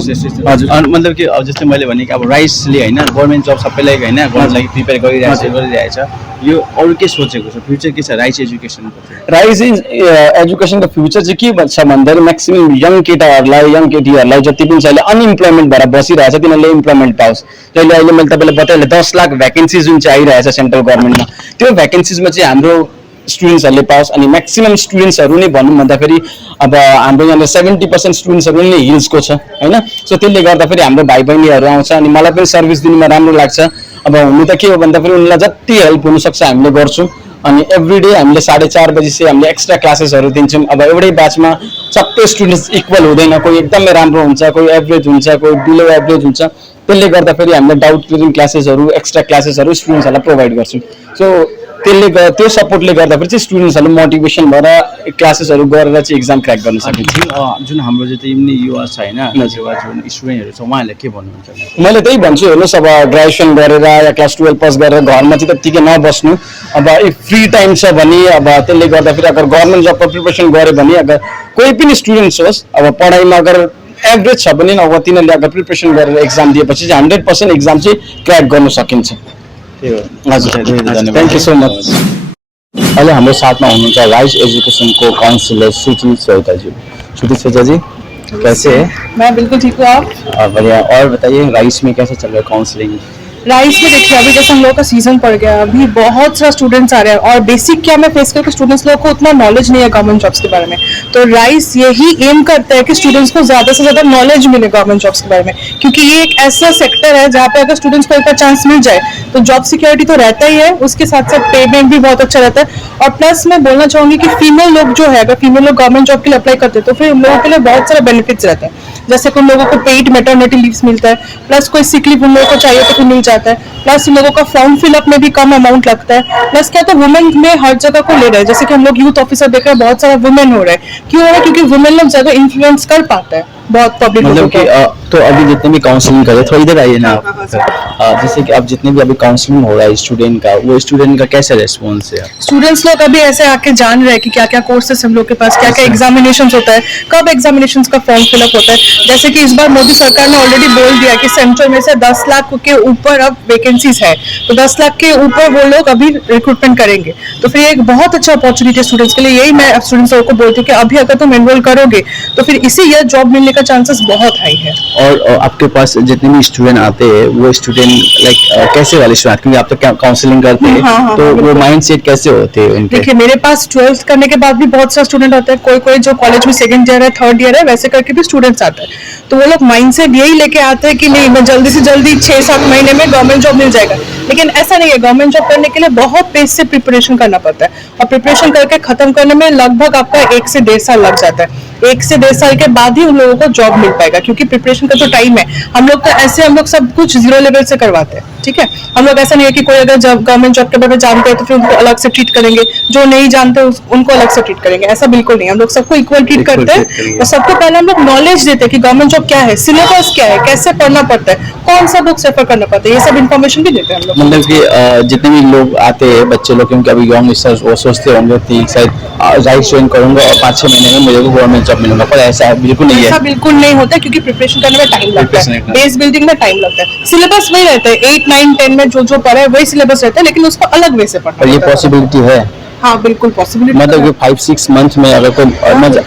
हजुर, मतलब कि अब जस्तै मैले भने कि अब राइसले होइन गभर्मेन्ट जब सबैलाई होइन गर्नको लागि प्रिपेयर गरिरहेछ, यो अरू के सोचेको छ फ्युचर के छ राइस एजुकेसनको? राइस एजुकेसनको फ्युचर चाहिँ के छ भन्दाखेरि म्याक्सिमम् यङ केटाहरूलाई, यङ केटीहरूलाई जति पनि छ अहिले अनइम्प्लोइमेन्ट भएर बसिरहेछ तिनीहरूले इम्प्लोइमेन्ट पाओस्। जहिले अहिले मैले तपाईँलाई बताइहालेँ 10 लाख भ्याकेन्सिज जुन चाहिँ आइरहेछ सेन्ट्रल गभर्मेन्टमा, त्यो भ्याकेन्सिजमा चाहिँ हाम्रो स्टुडेन्ट्सहरूले पाओस्। अनि म्याक्सिमम् स्टुडेन्ट्सहरू नै भनौँ भन्दाखेरि अब हाम्रो यहाँनिर 70% स्टुडेन्ट्सहरू नै हिल्सको छ होइन। सो त्यसले गर्दाखेरि हाम्रो भाइ बहिनीहरू आउँछ अनि मलाई पनि सर्भिस दिनुमा राम्रो लाग्छ। अब हुनु त के हो भन्दाखेरि उनीहरूलाई जति हेल्प हुनसक्छ हामीले गर्छौँ। अनि एभ्री डे हामीले 4:30 बजी चाहिँ हामीले एक्स्ट्रा क्लासेसहरू दिन्छौँ। अब एउटै ब्याचमा सबै स्टुडेन्ट्स इक्वल हुँदैन, कोही एकदमै राम्रो हुन्छ, कोही एभरेज हुन्छ, कोही बिलो एभरेज हुन्छ। त्यसले गर्दाखेरि हामीले डाउट क्लियरिङ क्लासेसहरू, एक्स्ट्रा क्लासेसहरू स्टुडेन्ट्सहरूलाई प्रोभाइड गर्छौँ। सो त्यो सपोर्टले गर्दाखेरि चाहिँ स्टुडेन्ट्सहरू मोटिभेसन भएर क्लासेसहरू गरेर चाहिँ एक्जाम क्र्याक गर्न सकिन्छ। जुन हाम्रो जति पनि युवा छ होइन, जुन स्टुडेन्टहरू छ उहाँहरूले के भन्नुहुन्छ? मैले त्यही भन्छु, हेर्नुहोस् अब ग्रेजुएसन गरेर या क्लास 12 पास गरेर घरमा चाहिँ त्यत्तिकै नबस्नु। अब फ्री टाइम छ भने अब त्यसले गर्दाखेरि अगर गभर्मेन्ट जबको प्रिपरेसन गऱ्यो भने अगर कोही पनि स्टुडेन्ट्स होस् अब पढाइमा अगर एभरेज छ भने अब तिनीहरूले अगर प्रिपरेसन गरेर एक्जाम दिएपछि चाहिँ 100% एक्जाम चाहिँ क्र्याक गर्न सकिन्छ। Thank you so much. अहिले हाम्रो साथमा हुनुहुन्छ राइस एजुकेसनको काउंसलर श्रुति चौधरी जी। श्रुति चौधरी जी कैसे है? मैं बिल्कुल ठीक हूँ। आप बढ़िया। और बताइए राइस में कैसे चल रहा है काउंसलिंग? राइस में देखिए अभी जैसे हम लोगों का सीजन पड़ गया, अभी बहुत सारा स्टूडेंट्स आ रहे हैं और बेसिक क्या मैं फेस करके स्टूडेंट्स लोगों को उतना नॉलेज नहीं है गवर्नमेंट जॉब्स के बारे में। तो राइस यही एम करता है कि स्टूडेंट्स को ज्यादा से ज्यादा नॉलेज मिले गवर्नमेंट जॉब्स के बारे में, क्योंकि ये एक ऐसा सेक्टर है जहाँ पे अगर स्टूडेंट्स को एक बार चांस मिल जाए तो जॉब सिक्योरिटी तो रहता ही है, उसके साथ साथ पेमेंट भी बहुत अच्छा रहता है। और प्लस मैं बोलना चाहूंगी कि फीमेल लोग जो है, अगर फीमेल लोग गवर्नमेंट जॉब के लिए अप्लाई करते हैं तो फिर उन लोगों के लिए बहुत सारे बेनिफिट्स रहते हैं। जैसे कि उन लोगों को पेड मैटरनिटी लीव्स मिलता है, प्लस कोई सिक लीव उन लोगों को चाहिए तो फिर मिल जाता है, प्लस उन लोगों का फॉर्म फिलअप में भी कम अमाउंट लगता है। प्लस क्या तो वुमेन में हर जगह को ले रहे हैं, जैसे कि हम लोग यूथ ऑफिसर देख रहे हैं बहुत सारा वुमेन हो रहा है। क्यों हो रहा है? क्योंकि वुमेन लोग ज्यादा इन्फ्लुएंस कर पाता है बहुत पब्लिक मतलब कि तो अभी जितने भी काउंसलिंग कर रहे थोड़ा इधर आइए ना आप। जैसे कि अब जितने भी अभी काउंसलिंग हो रहा है स्टूडेंट का, वो स्टूडेंट का कैसा रेस्पॉन्स है? स्टूडेंट्स लोग अभी ऐसे आके जान रहे हैं कि क्या क्या कोर्सेस हम लोग के पास, क्या क्या एग्जामिनेशन होता है, कब एग्जामिनेशन का फॉर्म फिलअप होता है। जैसे कि इस बार मोदी सरकार ने ऑलरेडी बोल दिया कि सेंट्रल में से 10 लाख के ऊपर अब वैकेंसीज है, तो 10 लाख के ऊपर वो लोग अभी रिक्रूटमेंट करेंगे। तो फिर एक बहुत अच्छा अपॉर्चुनिटी है स्टूडेंट्स के लिए। यही मैं स्टूडेंट्स लोगों को बोलती हूँ कि अभी अगर तुम एनरोल करोगे तो फिर इसी ईयर जॉब मिलने का चांसेस बहुत हाई है। और आपके पास जितने भी स्टूडेंट आते हैं वो स्टूडेंट लाइक कैसे वाले स्टूडेंट, क्योंकि आप तो काउंसलिंग करते हैं तो वो माइंडसेट कैसे होते हैं उनके? देखिए मेरे पास 12th करने के बाद भी बहुत सारे स्टूडेंट आते हैं, कोई जो कॉलेज में सेकंड ईयर है, थर्ड ईयर है, वैसे करके भी स्टूडेंट्स आते हैं। तो वो लोग माइंडसेट यही लेके आते हैं कि नहीं मैं जल्दी से जल्दी 6-7 महीने में गवर्नमेंट जॉब मिल जाएगा, लेकिन ऐसा नहीं है। गवर्नमेंट जॉब करने के लिए बहुत पेस से प्रिपरेशन करना पड़ता है और प्रिपरेशन करके खत्म करने में लगभग आपका 1 से 1.5 साल लग जाता है। 1 से 1.5 साल के बाद ही उन लोगों को जॉब मिल पाएगा, क्योंकि प्रिपरेशन का जो टाइम है हम लोग तो ऐसे हम लोग सब कुछ 0 लेवल से करवाते हैं। ठीक है, हम लोग ऐसा नहीं है कि कोई अगर गवर्नमेंट जॉब के बारे में जानते हैं तो फिर उनको अलग से ट्रीट करेंगे, जो नहीं जानते उनको अलग से ट्रीट करेंगे, ऐसा बिल्कुल नहीं। हम लोग सबको इक्वल ट्रीट करते हैं और सबको पहले हम लोग नॉलेज देते हैं कि गवर्नमेंट जॉब क्या है, सिलेबस क्या है, कैसे पढ़ना पड़ता है, कौन सा बुक रेफर करना पड़ता है, ये सब इन्फॉर्मेशन भी देते हैं हम लोग। मतलब कि जितने भी लोग आते हैं बच्चे लोग, क्योंकि अभी यंगस्टर्स वो सोचते होंगे कि शायद राइट ज्वाइन करूंगा और 5-6 महीने में मुझे गवर्नमेंट जॉब मिलूंगा, पर ऐसा बिल्कुल नहीं है। ऐसा बिल्कुल नहीं होता, क्योंकि प्रिपरेशन करने में टाइम लगता है, बेस बिल्डिंग में टाइम लगता है। सिलेबस वही रहता है 8, 9, 10 में जो पढ़ा है वही सिलेबस रहता है, लेकिन उसको अलग वे से पढ़ना। और ये पॉसिबिलिटी है? हाँ बिल्कुल पॉसिबिलिटी मतलब कि 5-6 मंथ में अगर कोई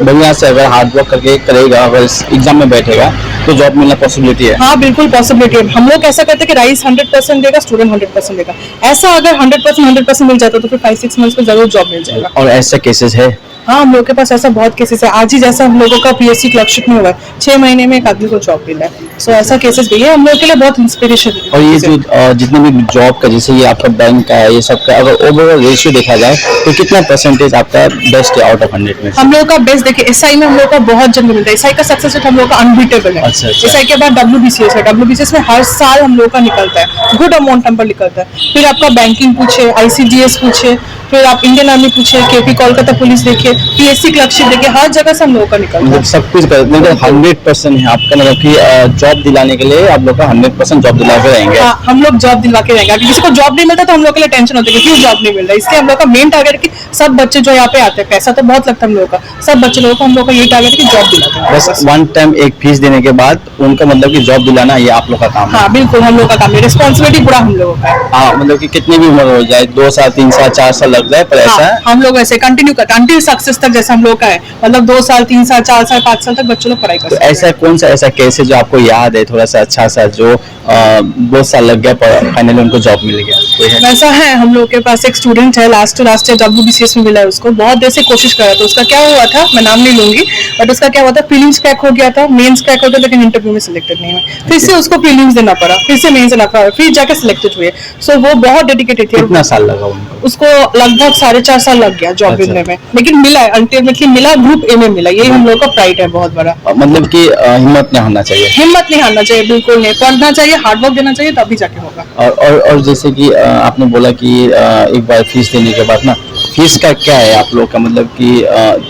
बढ़िया से अगर हार्ड वर्क करके करेगा, अगर एग्जाम में बैठेगा तो जॉब मिलना पॉसिबिलिटी है। हाँ बिल्कुल पॉसिबिलिटी है। हम लोग ऐसा करते हैं कि राइस 100% देगा, स्टूडेंट 100% देगा। ऐसा अगर 100% मिल जाता तो फिर 5-6 मंथ्स में जरूर जॉब मिल जाएगा। और ऐसा केसेस है? हाँ, हम लोग के पास ऐसा बहुत केसेस है। आज ही जैसा हम लोगों का पीएससी क्लर्कशिप में हुआ है, 6 महीने में एक आदमी को जॉब मिला है। सो ऐसा केसेस भी है, हम लोग के लिए बहुत इंस्पिरेशन है। और ये जो जितने भी जॉब का, जैसे ये आपका बैंक का है, ये सब का अगर ओवरऑल रेशियो देखा जाए तो कितना परसेंटेज आपका बेस्ट है आउट ऑफ 100 में? हम लोग का बेस्ट देखिए, एसआई में हम लोग का बहुत जल्दी मिलता है। एसआई का सक्सेस रेट हम लोग का अनबीटेबल है। अच्छा। एसआई के बाद डब्ल्यूबीसीएस है, डब्ल्यूबीसीएस में हर साल हम लोग का निकलता है, गुड अमाउंट नंबर निकलता है। फिर आपका बैंकिंग पूछे, आईसीडीएस पूछे, फिर आप इंडियन आर्मी पूछे, केपी कोलकाता पुलिस देखिए, पीएससी क्लर्कशिप देखिए, हर जगह से हम लोगों का निकलता है। सब कुछ कर, मतलब 100% है आपका, मतलब कि जॉब दिलाने के लिए आप लोग का 100% जॉब दिला के रहेंगे। हाँ, हम लोग जॉब दिलवा के रहेंगे। अगर किसी को जॉब नहीं मिलता तो हम लोग के लिए टेंशन होती है कि क्यों जॉब नहीं मिल रहा है। इसलिए हम लोग का मेन टारगेट है कि सब बच्चे जो यहाँ पे आते हैं, पैसा तो बहुत लगता है हम लोग का, सब बच्चे लोगों को हम लोग का यही टारगेट है कि जॉब दिलाते हैं। बस वन टाइम एक फीस देने के बाद उनका मतलब कि जॉब दिलाना ये आप लोग का काम है। हाँ बिल्कुल, हम लोग का काम है, रिस्पॉन्सिबिलिटी पूरा हम लोगों का है। हाँ, मतलब कि कितनी भी उम्र हो जाए, 2 साल 3 साल 4 साल लग जाए, पर ऐसा हम लोग ऐसे कंटिन्यू करते हैं अंटिल सक्सेस तक, जैसे हम लोग का है, मतलब 2 साल 3 साल 4 साल 5 साल तक बच्चे लोग पढ़ाई कर तो सकते हैं। ऐसा कौन सा ऐसा केस है जो आपको याद है थोड़ा सा अच्छा सा, जो बहुत साल लग गया पर फाइनली उनको जॉब मिल गया, कोई है? वैसा है, हम लोग के पास एक स्टूडेंट है, लास्ट ईयर डब्ल्यूबीसीएस में मिला है उसको। बहुत देर से कोशिश कर रहा था, उसका क्या हुआ था मैं नाम नहीं लूंगी, बट उसका क्या हुआ था, प्रीलिम्स क्रैक हो गया था, मेंस क्रैक हो गया, लेकिन इंटरव्यू में सिलेक्टेड नहीं हुआ। फिर से उसको प्रीलिम्स देना पड़ा, फिर से मेंस देना पड़ा, फिर जाकर सिलेक्टेड हुए। सो वो बहुत डेडिकेटेड थे। कितना साल लगा उनको? उसको लगभग 4.5 साल लग गया जॉब मिलने में, लेकिन मिला है, अल्टीमेटली मिला, ग्रुप ए में मिला। यही हम लोग का प्राइड है बहुत बड़ा। मतलब कि हिम्मत नहीं होना चाहिए। हिम्मत नहीं हारना चाहिए, बिल्कुल नहीं, पढ़ना चाहिए, हार्डवर्क देना चाहिए, तभी जाके होगा। और जैसे कि आपने बोला कि एक बार फीस देने के बाद ना, फीस का क्या है आप लोग का, मतलब कि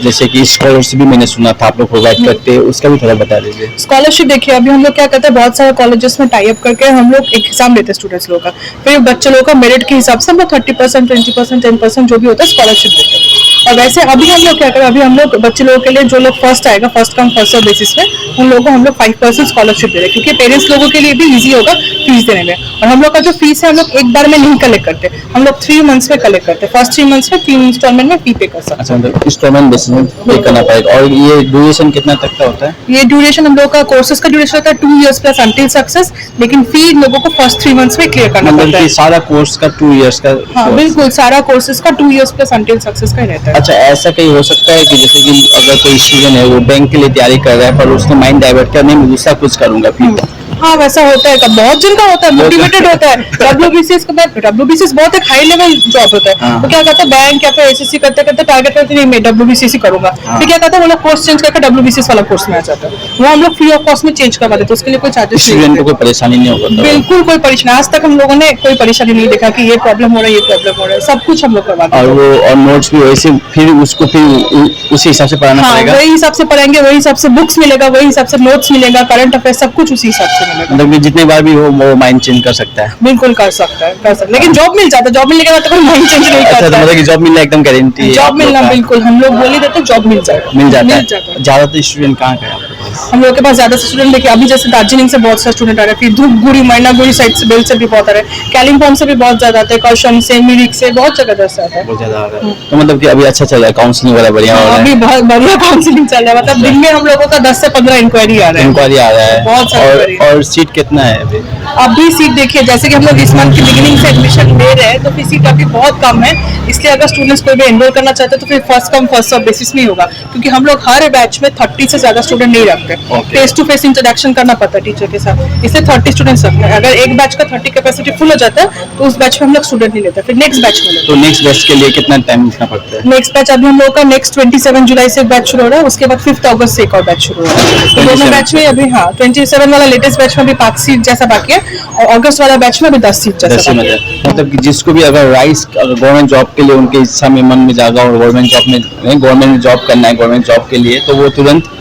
जैसे कि स्कॉलरशिप भी मैंने सुना था आप लोग प्रोवाइड करते हैं, उसका भी थोड़ा बता दीजिए। स्कॉलरशिप देखिए, अभी हम लोग क्या करते हैं, बहुत सारे कॉलेजेस में टाई अप करके हम लोग एक एग्जाम लेते हैं स्टूडेंट्स लोग का, फिर बच्चे लोग का मेरिट के हिसाब से हम लोग 30%, 20%, 10% जो भी होता है स्कॉलरशिप देते हैं। और वैसे अभी हम लोग क्या करें, अभी हम लोग बच्चे लोगों के लिए जो लोग फर्स्ट आएगा, first come first serve basis pay, उन लोगों को हम लोग 5% स्कॉलरशिप दे रहे हैं, क्योंकि पेरेंट्स लोगों के लिए भी इजी होगा फीस देने में। और हम लोग का जो फीस है, हम लोग एक बार में नहीं कलेक्ट करते, हम लोग 3 मंथ्स में कलेक्ट करते हैं। फर्स्ट 3 मंथ्स में 3 इंस्टॉलमेंट में फी पे कर सकते हैं। अच्छा, मतलब इंस्टॉलमेंट बेसिस में पे करना पड़ेगा। और ये ड्यूरेशन कितना तक का होता है? ये ड्यूरेशन हम लोग का कोर्सेज का ड्यूरेशन होता है 2 years प्लस अंटिल सक्सेस, लेकिन फी लोगों को फर्स्ट 3 मंथ्स में क्लियर करना मतलब पड़ता कि है। सारा कोर्स का 2 इयर्स का? हाँ बिल्कुल, सारा कोर्सेज का 2 years प्लस अंटिल सक्सेस का ही रहता है। अच्छा, ऐसा कहीं हो सकता है कि जैसे कि अगर कोई स्टूडेंट है वो बैंक के लिए तैयारी कर रहा है, पर उसका माइंड डाइवर्ट करने में दूसरा कुछ करूंगा फिर? हाँ वैसा होता है, बहुत जन का होता है, मोटिवेटेड होता है। डब्ल्यूबीसीएस बहुत एक हाई लेवल जॉब होता है, तो क्या कहता है बैंक या फिर एसएससी करते करते टारगेट करते नहीं मैं डब्ल्यूबीसीएस ही करूंगा, फिर क्या कहता है वो लोग कोर्स चेंज करके डब्ल्यूबीसीएस वाला कोर्स में आ जाता है। वो हम लोग फ्री ऑफ कॉस्ट में चेंज करवा देते हैं, उसके लिए कोई चार्जेस स्टूडेंट को कोई परेशानी नहीं होगा? बिल्कुल कोई परेशानी, आज तक हम लोगों ने कोई परेशानी नहीं देखा कि ये प्रॉब्लम हो रहा है, ये प्रॉब्लम हो रहा है, सब कुछ हम लोग करवा देते हैं। और वो और नोट्स भी वैसे फिर उसको फिर उसी हिसाब से पढ़ाना पड़ेगा? वही हिसाब से पढ़ाएंगे, वही हिसाब से बुक्स मिलेगा, वही हिसाब से नोट्स मिलेगा, करंट अफेयर सब कुछ उसी हिसाब से मिलेगा। मतलब जितने बार भी हो वो माइंड चेंज कर सकता है? बिल्कुल कर सकता है, लेकिन जॉब मिल जाता है, जॉब मिलने के बाद तो कोई माइंड चेंज नहीं अच्छा, तो करता मतलब कि जॉब मिलना एकदम गारंटी है? जॉब मिलना बिल्कुल, हम लोग बोल ही देते जॉब मिल जाएगा, मिल जाता है। ज्यादातर स्टूडेंट कहाँ का है आपके पास? हम लोग के पास ज्यादा स्टूडेंट देखिए, अभी जैसे दार्जिलिंग से बहुत सारे स्टूडेंट आ रहे हैं, फिर धूपगुड़ी मैनागुड़ी साइड से बेल से भी बहुत आ रहे हैं, कालिम्पोंग से भी बहुत ज्यादा आते हैं, करशन से, मिरिक से, बहुत जगह से आता है। बहुत ज्यादा आ रहा है। तो मतलब कि अभी अच्छा चल रहा है, काउंसलिंग वाला बढ़िया हो रहा है? अभी बहुत बढ़िया काउंसलिंग चल रहा है, मतलब दिन में हम लोगों का 10 से 15 इंक्वायरी आ रहा है। इंक्वायरी आ रहा है बहुत सारी। और सीट कितना है अभी सीट देखिए, जैसे कि हम लोग इस मंथ की बिगिनिंग से एडमिशन ले रहे हैं, तो फिर सीट अभी बहुत कम है, इसलिए अगर स्टूडेंट्स कोई भी एनरोल करना चाहते हैं तो फिर first come first serve basis में होगा, क्योंकि हम लोग हर बैच में 30 से ज्यादा स्टूडेंट नहीं रखते, फेस टू फेस इंटरेक्शन करना पड़ता है टीचर के साथ, इसलिए 30 स्टूडेंट्स रखते हैं। अगर एक बैच का 30 कैपेसिटी फुल हो जाता है तो उस बैच में हम लोग स्टूडेंट नहीं लेते, फिर नेक्स्ट बैच में लेते हैं। तो नेक्स्ट बैच के लिए कितना टाइम लिखना पड़ता है? नेक्स्ट बैच अभी हम लोग का नेक्स्ट 27 जुलाई से बैच शुरू हो रहा है, उसके बाद 5 अगस्त से एक और बैच शुरू हो रहा है। तो दोनों बैच में अभी 27 वाला लेटेस्ट बैच में भी 5 सीट जैसा बाकी है, और अगस्त वाला बैच में भी 10 सीट जैसा बाकी है। मतलब कि जिसको भी अगर राइस गवर्नमेंट जॉब के लिए उनके इच्छा में मन में जागा और गवर्नमेंट जॉब करना है गवर्नमेंट जॉब के लिए, तो वो तुरंत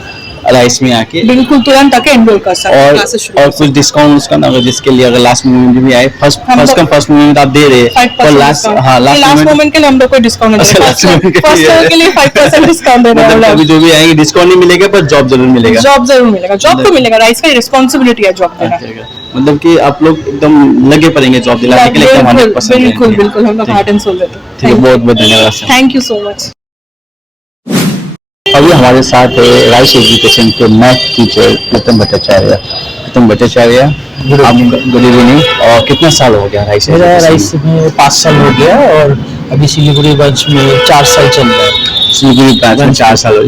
राइस में आके बिल्कुल तुरंत आके एनरोल कर सकते हैं, क्लासेस शुरू और कुछ डिस्काउंट उसका ना, जिसके लिए अगर लास्ट मोमेंट भी आए, फर्स्ट कम फर्स्ट मोमेंट आप दे रहे हैं, पर लास्ट मोमेंट के लिए हम लोग कोई डिस्काउंट नहीं देंगे, फर्स्ट के लिए 5% डिस्काउंट दे रहे हैं। अभी जो भी आएंगे डिस्काउंट नहीं मिलेगा, पर जॉब जरूर मिलेगा। जॉब जरूर मिलेगा, जॉब तो मिलेगा, राइस का रिस्पॉन्सिबिलिटी है जॉब देना। मतलब कि आप लोग एकदम लगे पड़ेंगे जॉब दिलाने के लिए, एकदम 100% बिल्कुल बिल्कुल, हम लोग हार्ट एंड सोल देते ठीक है, बहुत बहुत धन्यवाद sir. Thank you so much. अभी हमारे साथ है राइस एजुकेशन के मैथ टीचर प्रीतम भट्टाचार्य। प्रीतम भट्टाचार्य, आप गुड इवनिंग। और कितना साल हो गया राइस? मेरा राइस में 5 साल हो गया और अभी सिलीगुड़ी ब्रांच में 4 साल चल रहा है। सिलीगुड़ी ब्रांच में 4 साल।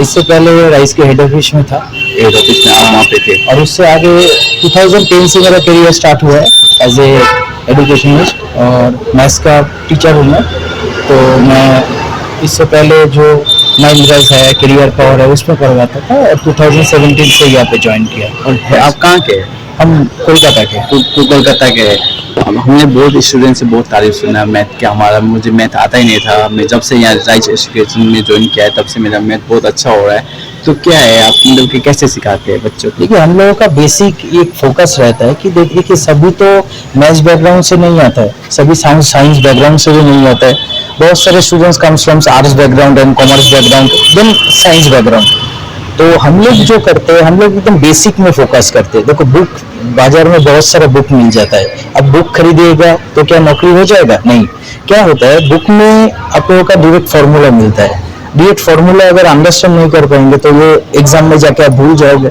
इससे पहले राइस के हेड ऑफिस में था। हेड ऑफिस में आप वहाँ पे थे? और उससे आगे 2010 से मेरा करियर स्टार्ट हुआ है एज ए एजुकेशनिस्ट और मैथ्स का टीचर हूँ मैं। तो मैं इससे पहले जो माइंड्राइज है, करियर पावर है, उसमें करवाता था और 2017 से यहाँ पे ज्वाइन किया। और आप कहाँ के? हम कोलकाता के। कोलकाता के। हमने बहुत स्टूडेंट से बहुत तारीफ सुना मैथ के। मुझे मैथ आता ही नहीं था। मैं जब से यहाँ राइस एजुकेशन में ज्वाइन किया है तब से मेरा मैथ बहुत अच्छा हो रहा है। तो क्या है आप मतलब कि कैसे सिखाते हैं बच्चों को? देखिए, हम लोगों का बेसिक एक फोकस रहता है कि देखिए कि सभी तो मैथ्स बैकग्राउंड से नहीं आता है, सभी साइंस बैकग्राउंड से भी नहीं आता है। बहुत सारे students comes from arts background and commerce background then science background. तो हम लोग जो करते हैं, हम लोग एकदम बेसिक में फोकस करते हैं। देखो, बुक बाजार में बहुत सारा बुक मिल जाता है। अब बुक खरीदिएगा तो क्या नौकरी हो जाएगा? नहीं। क्या होता है, बुक में आप लोगों का डायरेक्ट फॉर्मूला मिलता है। डायरेक्ट फॉर्मूला अगर अंडरस्टैंड नहीं कर पाएंगे तो ये एग्जाम में जाके आप भूल जाओगे,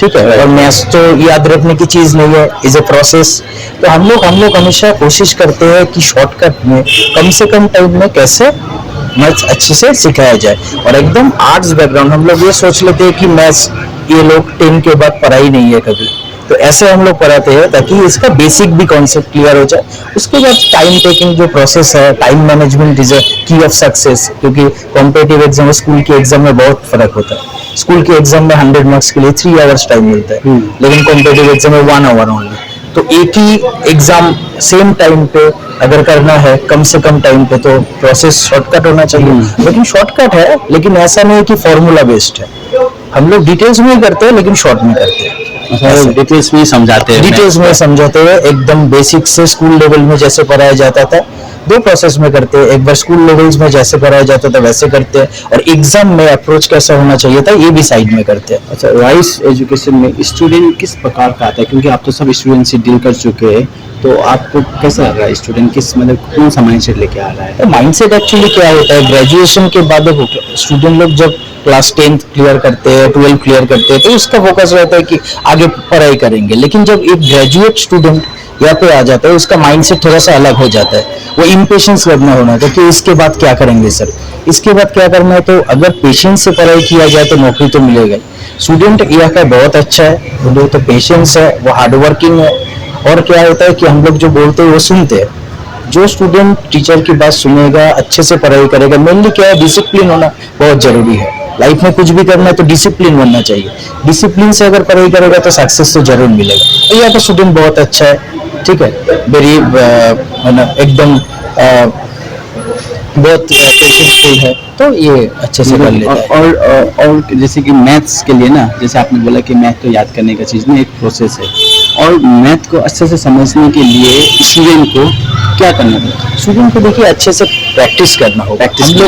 ठीक है। और मैथ्स तो याद रखने की चीज नहीं है, इज ए प्रोसेस। तो हम लोग हमेशा कोशिश करते हैं कि शॉर्टकट में कम से कम टाइम में कैसे मैथ्स अच्छे से सिखाया जाए। और एकदम आर्ट्स बैकग्राउंड, हम लोग ये सोच लेते हैं कि मैथ्स ये लोग 10 के बाद पढ़ाई नहीं है कभी, तो ऐसे हम लोग पढ़ाते हैं ताकि इसका बेसिक भी कॉन्सेप्ट क्लियर हो जाए। उसके बाद टाइम टेकिंग जो प्रोसेस है, time management is a key of success. क्योंकि कॉम्पिटिटिव एग्जाम, स्कूल के एग्जाम में बहुत फर्क होता है। स्कूल के एग्जाम में 100 मार्क्स के लिए 3 आवर्स टाइम मिलता है, लेकिन कॉम्पिटिटिव एग्जाम में 1 आवर ओनली। तो एक ही एग्जाम सेम टाइम पे अगर करना है, कम से कम टाइम पे, तो प्रोसेस शॉर्टकट होना चाहिए। लेकिन शॉर्टकट है, लेकिन ऐसा नहीं कि फॉर्मूला बेस्ड है। हम लोग डिटेल्स में ही करते हैं लेकिन शॉर्ट में करते हैं। डिटेल्स में समझाते हैं? डिटेल्स में समझाते हैं, एकदम बेसिक से स्कूल लेवल में जैसे पढ़ाया जाता था 2 प्रोसेस में करते हैं। एक बार स्कूल लेवल्स में जैसे पढ़ाया जाता था वैसे करते हैं, और एग्जाम में अप्रोच कैसा होना चाहिए था ये भी साइड में करते हैं। अच्छा, राइस एजुकेशन में स्टूडेंट किस प्रकार का आता है? क्योंकि आप तो सब स्टूडेंट से डील कर चुके हैं, तो आपको कैसा लग रहा है स्टूडेंट किस मतलब कौन सा माइंडसेट लेके आ रहा है? माइंडसेट एक्चुअली क्या होता है, ग्रेजुएशन के बाद स्टूडेंट लोग जब क्लास 10 क्लियर करते हैं, 12 क्लियर करते हैं, तो उसका फोकस रहता है कि आगे पढ़ाई करेंगे। लेकिन जब एक ग्रेजुएट स्टूडेंट यहाँ पे आ जाता है, उसका माइंडसेट थोड़ा सा अलग हो जाता है। वो इम्पेशेंस करना होना है कि इसके बाद क्या करेंगे सर, इसके बाद क्या करना है। तो अगर पेशेंस से पढ़ाई किया जाए तो नौकरी तो मिलेगा। स्टूडेंट यहाँ का बहुत अच्छा है, वो लोग तो पेशेंस है, वो हार्डवर्किंग है। और क्या होता है कि हम लोग जो बोलते हैं वो सुनते हैं। जो स्टूडेंट टीचर की बात सुनेगा, अच्छे से पढ़ाई करेगा, मेनली क्या है, डिसिप्लिन होना बहुत जरूरी है। लाइफ में कुछ भी करना है तो डिसिप्लिन बनना चाहिए। डिसिप्लिन से अगर पढ़ाई करेगा तो सक्सेस तो जरूर मिलेगा। तो यहाँ का स्टूडेंट बहुत अच्छा है, ठीक है, वेरी एकदम बहुत पेशेंसफुल है, तो ये अच्छे से कर लेता है। और जैसे कि मैथ्स के लिए ना, जैसे आपने बोला कि मैथ तो याद करने का चीज़ नहीं, एक प्रोसेस है। और मैथ को अच्छे से समझने के लिए स्टूडेंट को क्या करना है? स्टूडेंट को देखिए अच्छे से प्रैक्टिस करना होगा।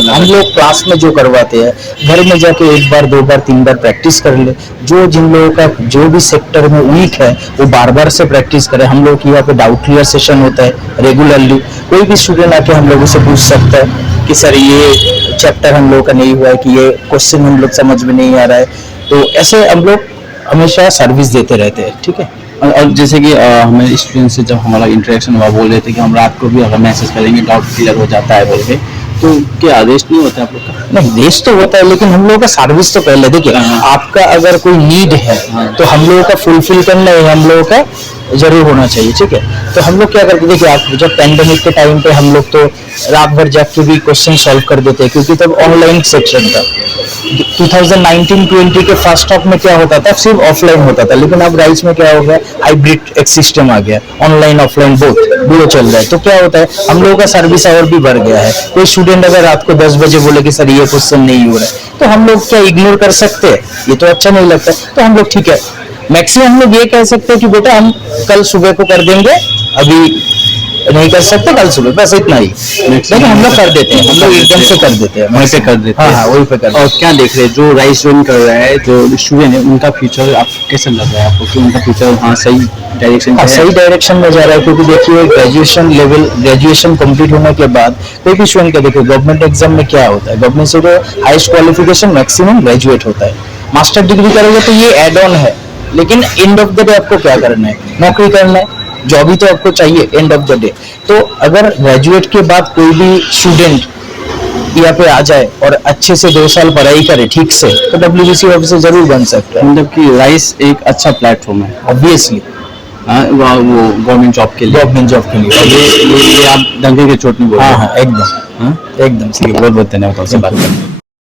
हम लोग क्लास में जो करवाते हैं, घर में जाके 1 बार 2 बार 3 बार प्रैक्टिस कर ले। जिन लोगों का जो भी सेक्टर में वीक है वो बार से प्रैक्टिस करे। हम लोग यहाँ पे डाउट क्लियर सेशन होता है रेगुलरली। कोई भी स्टूडेंट आके हम लोगों से पूछ सकता है कि सर ये चैप्टर हम लोग का नहीं हुआ है, कि ये क्वेश्चन हम लोग समझ में नहीं आ रहा है। तो ऐसे हम लोग हमेशा सर्विस देते रहते हैं, ठीक है। और जैसे कि हमें स्टूडेंट से जब हमारा इंटरेक्शन हुआ, बोल रहे थे कि हम रात को भी अगर मैसेज करेंगे डाउट क्लियर हो जाता है बोल के, तो क्या आदेश नहीं होता आप लोग का? नहीं, रेस्ट तो होता है, लेकिन हम लोगों का सर्विस तो पहले देखिए, आपका अगर कोई नीड है तो हम लोगों का फुलफिल करना है, हम लोगों का जरूर होना चाहिए, ठीक है। तो हम लोग क्या करते, देखिए आप जब पैंडेमिक के टाइम पे हम लोग तो रात भर जाग के भी क्वेश्चन सॉल्व कर देते हैं, क्योंकि तब ऑनलाइन सेक्शन था। 2019-20 के फर्स्ट हाफ में क्या होता था, सिर्फ ऑफलाइन होता था। लेकिन अब राइस में क्या हो गया, हाइब्रिड एक सिस्टम आ गया, ऑनलाइन ऑफलाइन बोथ चल रहा है। तो क्या होता है, हम लोगों का सर्विस आवर भी बढ़ गया है। कोई स्टूडेंट अगर रात को 10 बजे बोले कि सर ये क्वेश्चन नहीं हो रहा है, तो हम लोग क्या इग्नोर कर सकते हैं? ये तो अच्छा नहीं लगता। तो हम लोग ठीक है, मैक्सिमम हम लोग ये कह सकते हैं कि बेटा हम कल सुबह को कर देंगे, अभी नहीं कर सकते कल सुबह, बस इतना ही। लेकिन हम लोग कर देते हैं, हम लोग एकदम से कर देते हैं, वहीं पे कर देते हैं। हाँ वहीं पे कर देते और हैं। क्या देख रहे हैं जो राइस ज्वाइन कर रहा है, जो स्टूडेंट है, उनका फ्यूचर आप कैसे लग रहा है आपको कि उनका फ्यूचर हाँ सही डायरेक्शन हाँ सही डायरेक्शन में जा रहा है, क्योंकि देखिए ग्रेजुएशन कंप्लीट होने के बाद कोई भी स्टूडेंट का देखिए गवर्नमेंट एग्जाम में क्या होता है, गवर्नमेंट से तो हाईएस्ट क्वालिफिकेशन मैक्सिमम ग्रेजुएट होता है। मास्टर डिग्री करोगे तो ये एड ऑन है, लेकिन एंड ऑफ द डे आपको क्या करना है, नौकरी करना है, जॉब ही तो आपको चाहिए एंड ऑफ द डे। तो अगर ग्रेजुएट के बाद कोई भी स्टूडेंट यहाँ पे आ जाए और अच्छे से 2 साल पढ़ाई करे ठीक से, तो WBC ऑफिसर जरूर बन सकता है। मतलब कि राइस एक अच्छा प्लेटफॉर्म है ऑब्वियसली वो गवर्नमेंट जॉब के लिए, ये आप डंके के चोट नहीं बोल रहे। हाँ एकदम ठीक है, बहुत बहुत धन्यवाद आपसे बात करने।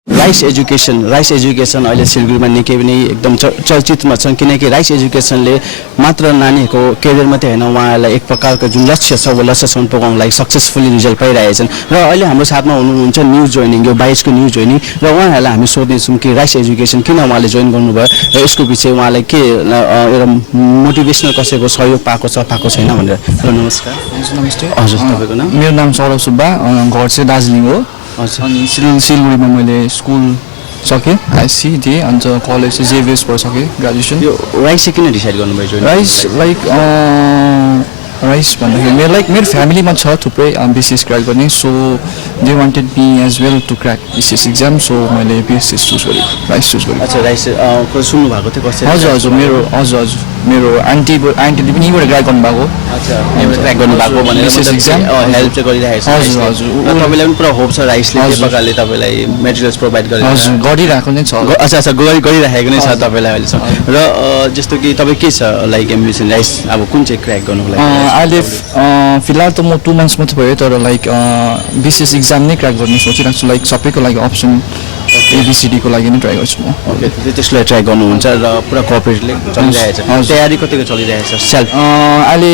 राइस एजुकेसन अहिले सिलगढीमा निकै पनि एकदम चर्चितमा छन्, किनकि राइस एजुकेसनले मात्र नानीहरूको करियर मात्रै होइन, उहाँहरूलाई एक प्रकारको जुन लक्ष्य छ वो लक्ष्यसम्म पुगाउनलाई सक्सेसफुली रिजल्ट पाइरहेछन्। र अहिले हाम्रो साथमा हुनुहुन्छ न्यू जोइनिङ, यो 22 को न्यू जोइनिङ, र उहाँहरूलाई हामी सोध्नेछौँ कि राइस एजुकेसन किन उहाँले जोइन गर्नुभयो र यसको पछि उहाँलाई के एउटा मोटिभेसनल कसैको सहयोग पाएको छ पाएको छैन भनेर। हेलो नमस्कार। नमस्ते। हजुर तपाईँको नाम? मेरो नाम सौरभ सुब्बा, घर चाहिँ दार्जिलिङ हो। अनि सिलगढीमा मैले स्कुल सकेँ, आइएससी दिएँ, अन्त कलेज चाहिँ जेभिएसबाट सकेँ ग्रेजुएसन। यो राइस चाहिँ किन डिसाइड गर्नुभयो? राइस भन्दाखेरि मेरो फ्यामिलीमा छ थुप्रै बिसिएस क्र्याक गर्ने, so they wanted me as well to crack BCS exam, so मैले बिसिएस चुज गरेको, राइस चुज गरेको। अच्छा, राइस सुन्नु भएको थियो कसरी? हजुर मेरो आन्टीले पनि यहीँबाट क्र्याक गर्नुभएको। अच्छा, यहीँबाट क्र्याक गर्नुभएको भनेर बिसिएस इक्जाम हेल्प चाहिँ गरिरहेको छ। हजुर तपाईँलाई पनि पुरा होप छ राइसले के प्रकारले तपाईँलाई मेटेरियल्स प्रोभाइड गरेर? हजुर गरिरहेको नै छ। अच्छा गरिरहेको नै छ तपाईँलाई अहिलेसम्म। र जस्तो कि तपाईँ के छ लाइक एम्बिसन राइस अब कुन चाहिँ क्र्याक गर्नुको लागि? अहिले फिलहाल त म 2 मन्थ्स मात्रै भयो, तर लाइक बिसिएस इक्जाम नै क्र्याक गर्ने सोचिरहेको छु, लाइक सबैको लागि अप्सन ABCD को लागि नै ट्राई गर्छु म। ओके, त्यसलाई ट्राई गर्नुहुन्छ र पुरा कोअपरेटले चलिरहेछ। तयारी कतिको चलिरहेछ? सेल्फ अहिले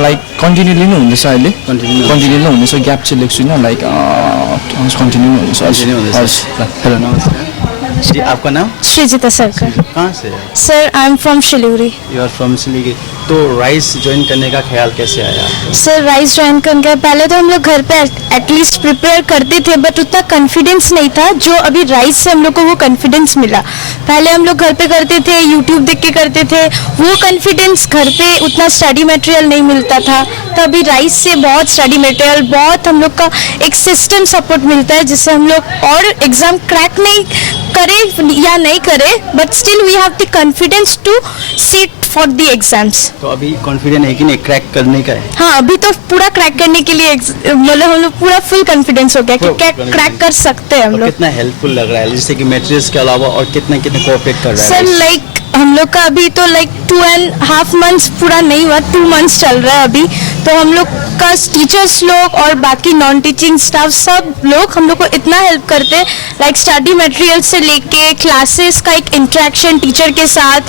लाइक कन्टिन्यू लिनु हुँदैछ, अहिले कन्टिन्यू नै हुँदैछ, ग्याप चाहिँ लिएको छुइनँ, लाइक कन्टिन्यू हुँदैछ। हेलो नमस्कार जी, आपका नाम? श्रीजिता सरकार। कहाँ से? Sir I am from Siliguri. You are from Siliguri. तो राइस ज्वाइन करने का ख्याल कैसे आया? सर राइस ज्वाइन करने का पहले तो हम लोग घर पे एटलीस्ट प्रिपेयर करते थे, बट उतना कॉन्फिडेंस नहीं था जो अभी राइस से हम लोग को वो कॉन्फिडेंस मिला। पहले हम लोग घर पे करते थे, यूट्यूब देख के करते थे, वो कॉन्फिडेंस घर पे उतना स्टडी मटेरियल नहीं मिलता था। तो अभी राइस से बहुत स्टडी मटेरियल, बहुत हम लोग का एक सिस्टम सपोर्ट मिलता है, जिससे हम लोग और एग्जाम क्रैक नहीं करे या नहीं करे, but still we have the confidence to sit for the exams. तो अभी कॉन्फिडेंट है कि नहीं क्रैक करने का है? हाँ, अभी तो पूरा क्रैक करने के लिए मतलब हम लोग पूरा फुल कॉन्फिडेंस हो गया कि क्रैक कर सकते हैं हम लोग। कितना हेल्पफुल लग रहा है जैसे कि मटेरियल्स के अलावा और कितना कोऑपरेट कर रहा है? सर लाइक हम लोग का अभी तो लाइक 2.5 मंथ्स पूरा नहीं हुआ, 2 मंथ्स चल रहा है अभी, तो हम लोग का टीचर्स लोग और बाकी नॉन टीचिंग स्टाफ सब लोग हम लोग को इतना हेल्प करते हैं, लाइक स्टडी मटेरियल से लेके क्लासेस का एक इंटरेक्शन टीचर के साथ,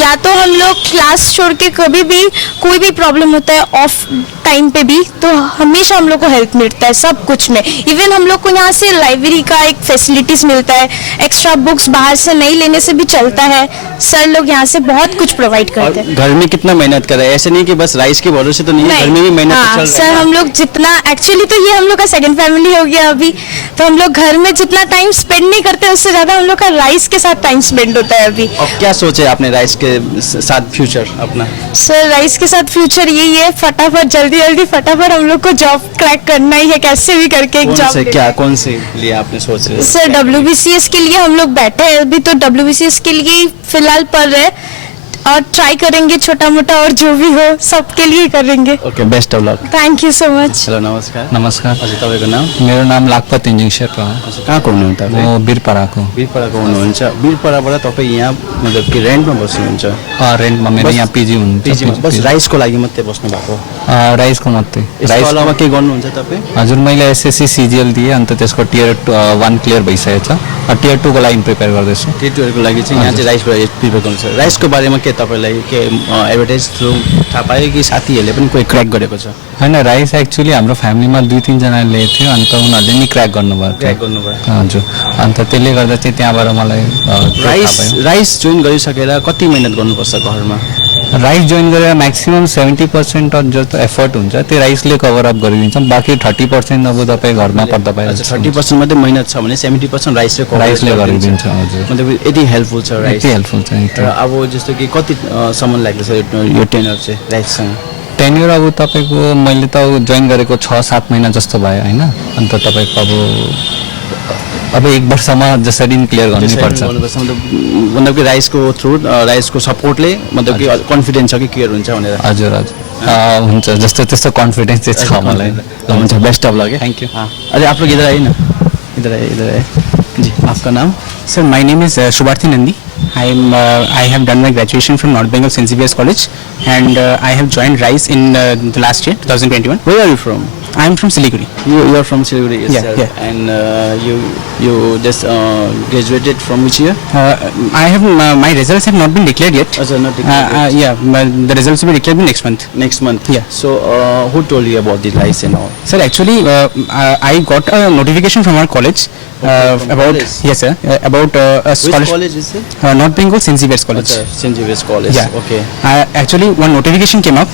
या तो हम लोग क्लास छोड़ के कभी भी कोई भी प्रॉब्लम होता है ऑफ टाइम पे भी, तो हमेशा हम लोग को हेल्प मिलता है सब कुछ में। इवन हम लोग को यहाँ से लाइब्रेरी का एक फैसिलिटीज मिलता है, एक्स्ट्रा बुक्स बाहर से नहीं लेने से भी चलता है, सर लोग यहाँ से बहुत कुछ प्रोवाइड करते हैं। घर में कितना मेहनत कर रहे हैं? ऐसे नहीं कि बस राइस के भरोसे तो नहीं, घर में भी मेहनत हाँ, चल रहा है। सर हम लोग जितना एक्चुअली तो ये हम लोग का सेकंड फैमिली हो गया अभी, तो हम लोग घर में जितना टाइम स्पेंड नहीं करते उससे ज्यादा हम लोग का राइस के साथ टाइम स्पेंड होता है अभी। और क्या सोचे आपने राइस के साथ फ्यूचर अपना? सर राइस के साथ फ्यूचर यही है, फटाफट जल्दी फटाफट हम लोग को जॉब क्रैक करना ही है, कैसे भी करके एक जॉब। कौन से लिए आपने सोच रहे? सर WBCS के लिए हम लोग बैठे हैं अभी, तो WBCS के लिए फिलहाल पढ़ रहे हैं और ट्राई करेंगे छोटा मोटा और जो भी हो सबके लिए करेंगे। Okay, best of lock. Thank you so much. Hello नमस्कार। नमस्कार। हजुर तपाईँको नाम? मेरो नाम लाखपत तेन्जिङ शेर्पा हो। कहाँको हुनुहुन्छ? म बिरपाडाको हुनुहुन्छ। बिरपाडाबाट तपाईँ यहाँ मतलब कि रेन्टमा बस्नुहुन्छ? रेन्टमा मेरो यहाँ पिजी हुन्छ। बस राइसको लागि मात्रै बस्नु भएको? राइसको मात्रै। राइसको अलावा के गर्नुहुन्छ तपाईँ? हजुर, मैले SSC CGL दिएँ, अन्त त्यसको Tier 1 क्लियर भइसकेको छ, Tier 2 को लागि प्रिपेयर गर्दैछु। Tier 2 को लागि चाहिँ यहाँ चाहिँ राइसबाट प्रिपेयर गर्नुहुन्छ। राइसको बारेमा के तपाईँलाई के एडभर्टाइज थ्रु थाहा पायो कि साथीहरूले पनि कोही क्र्याक गरेको छ? होइन, राइस एक्चुअली हाम्रो फ्यामिलीमा 2-3 जनाले लिएको थियो, अन्त उनीहरूले नि क्र्याक गर्नुभयो। हजुर, अन्त त्यसले गर्दा चाहिँ त्यहाँबाट मलाई राइस जोइन गरिसकेर कति मेहनत गर्नुपर्छ घरमा? राइस जोइन गरेर म्याक्सिमम् 70% जो एफर्ट हुन्छ त्यो राइसले कभर अप गरिदिन्छ, बाँकी 30% अब तपाईँ घरमा पढ्दा पाइन्छ। 30% मात्रै मेहनत छ भने 70% राइसले गरिदिन्छ। हजुर, मतलब यति हेल्पफुल छ राइस, यति हेल्पफुल छ। र अब जस्तो कि कति सम्म लाग्दैछ यो टेनर चाहिँ राइससँग? टेन्युर अब तपाईँको मैले त जोइन गरेको 6-7 महिना जस्तो भयो होइन, अन्त तपाईँको अब 1 वर्षमा जसरी क्लियर गर्नुपर्छ। मतलब कि राइसको थ्रु राइसको सपोर्टले मतलब कि कन्फिडेन्स छ कि क्लियर हुन्छ भनेर? हजुर हजुर हुन्छ, जस्तो त्यस्तो कन्फिडेन्स चाहिँ छ मलाई। हुन्छ, best of lock. Thank you. अरे आप लोग इधर आइए ना, इधर आइए जी। आपका नाम? Sir, my name is Shubharthi Nandi. I have done my graduation from North Bengal St. Xavier's College, and I have joined RISE in the last year, 2021. Where are you from? I am from Siliguri. You are from Siliguri itself. Yeah. And you just graduated from which year? I have my results have not been declared yet. Not declared yet. Yeah, the results will be declared next month. Next month. Yeah. So who told you about the RISE and all? Sir, actually I got a notification from our college about college? Yes sir, about a scholarship. Which college is it? North Bengal St. Xavier's College. St. Xavier's College. Yeah. Okay. Actually one notification came up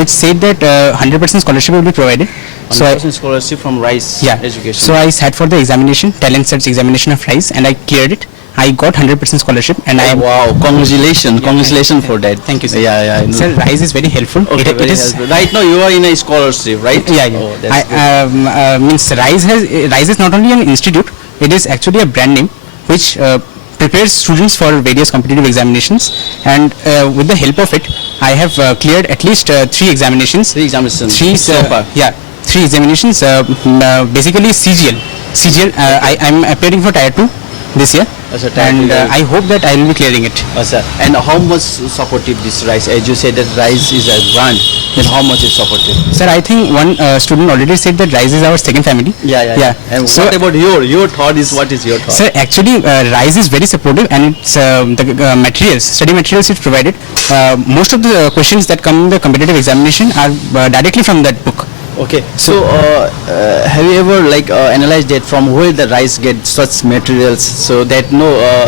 which said that 100% scholarship will be provided. So 100% scholarship from RISE education. So I sat for the examination, talent search examination of RISE, and I cleared it. I got 100% scholarship, and I am. Wow! Congratulations! Congratulations for that. Thank you, sir. Yeah. Sir, RISE is very helpful. Okay, it very is helpful. Right now you are in a scholarship, right? Yeah. Oh, that's good. Means RISE is not only an institute; it is actually a brand name which prepares students for various competitive examinations, and with the help of it, I have cleared at least 3 examinations. 3 examinations. 3 so far. Yeah, 3 examinations. Basically CGL. I am appearing for Tier 2 this year, and I hope that I will be clearing it. And how much supportive this RISE? As you said that RISE is a brand, then how much is supportive? Sir, I think one student already said that RISE is our second family. Yeah. And so what about your thought is, what is your thought? Sir, actually RISE is very supportive, and it's the materials, study materials it provided. Most of the questions that come in the competitive examination are directly from that book. Okay, so have you ever analyzed that from where the RISE get such materials, so that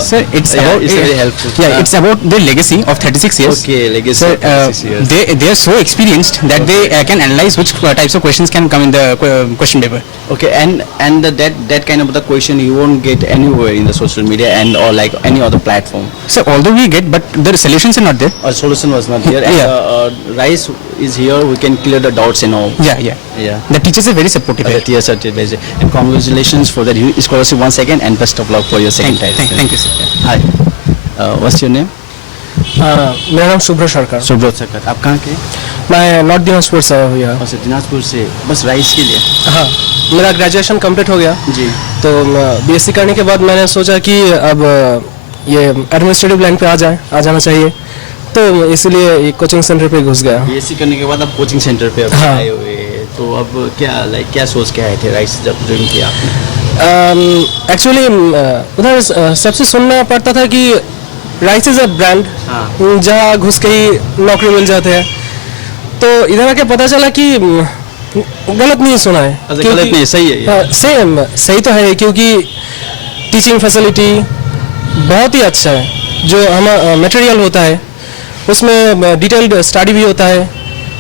sir, it's about it's very helpful. Yeah, it's about their legacy of 36 years. Okay, legacy Sir, of 36 years. They are so experienced that they can analyze which types of questions can come in the question paper. Okay, and that kind of the question you won't get anywhere in the social media and or like any other platform. So although we get, but the solutions are not there. A solution was not there. And RISE is here. We can clear the doubts and all. Yeah. The teachers are very supportive. The teachers are very, and congratulations for that scholarship once again, and best of luck for your second time. Thank you, sir. Hi. What's your name? मेरा नाम सुब्रत सरकार. सुब्रत सरकार. आप कहाँ के? मैं north Dinajpur से हूँ यहाँ. अच्छा, दिनाजपुर से. बस RISE के लिए? हाँ, मेरा ग्रेजुएशन कंप्लीट हो गया जी. तो BSc करने के बाद मैंने सोचा कि अब ये एडमिनिस्ट्रेटिव लाइन पे आ जाना चाहिए, तो इसलिए कोचिंग सेंटर पे घुस गया. BSc करने के बाद आप कोचिंग सेंटर पे आए हुए, तो अब क्या सोच के आए थे RISE जब ज्वाइन किया आपने? एक्चुअली उधर सबसे सुनना पड़ता था कि RISE इज अ ब्रांड, जहाँ घुस के ही नौकरी मिल जाते हैं, तो इधर आके पता चला कि गलत नहीं सुना है. गलत नहीं, सही है. सही तो है, क्योंकि टीचिंग फैसिलिटी बहुत ही अच्छा है. जो हमारा मटेरियल होता है उसमें डिटेल्ड स्टडी भी होता है.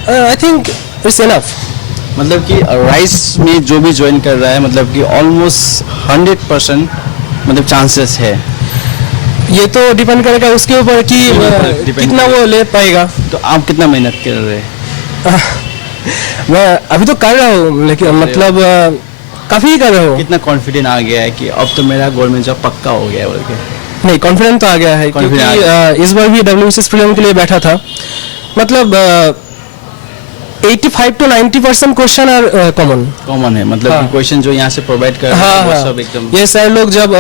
I think it's enough. मतलब कि RISE में जो भी ज्वाइन कर रहा है, मतलब कि ऑलमोस्ट 100% मतलब चांसेस है. ये तो डिपेंड करेगा उसके ऊपर कि कितना वो ले पाएगा. तो आप कितना मेहनत कर रहे हैं? मैं अभी तो कर रहा हूँ, लेकिन मतलब काफ़ी कर रहा हूँ. कितना कॉन्फिडेंट आ गया है कि अब तो मेरा गवर्नमेंट जॉब पक्का हो गया है बोल के? नहीं, कॉन्फिडेंट तो आ गया है, क्योंकि इस बार भी WBCS प्रीलिम के लिए बैठा था. मतलब 85 to 90% क्वेश्चन आर कॉमन है. मतलब कि क्वेश्चन जो यहाँ से प्रोवाइड कर रहे हैं वो सब एकदम. ये सर लोग जब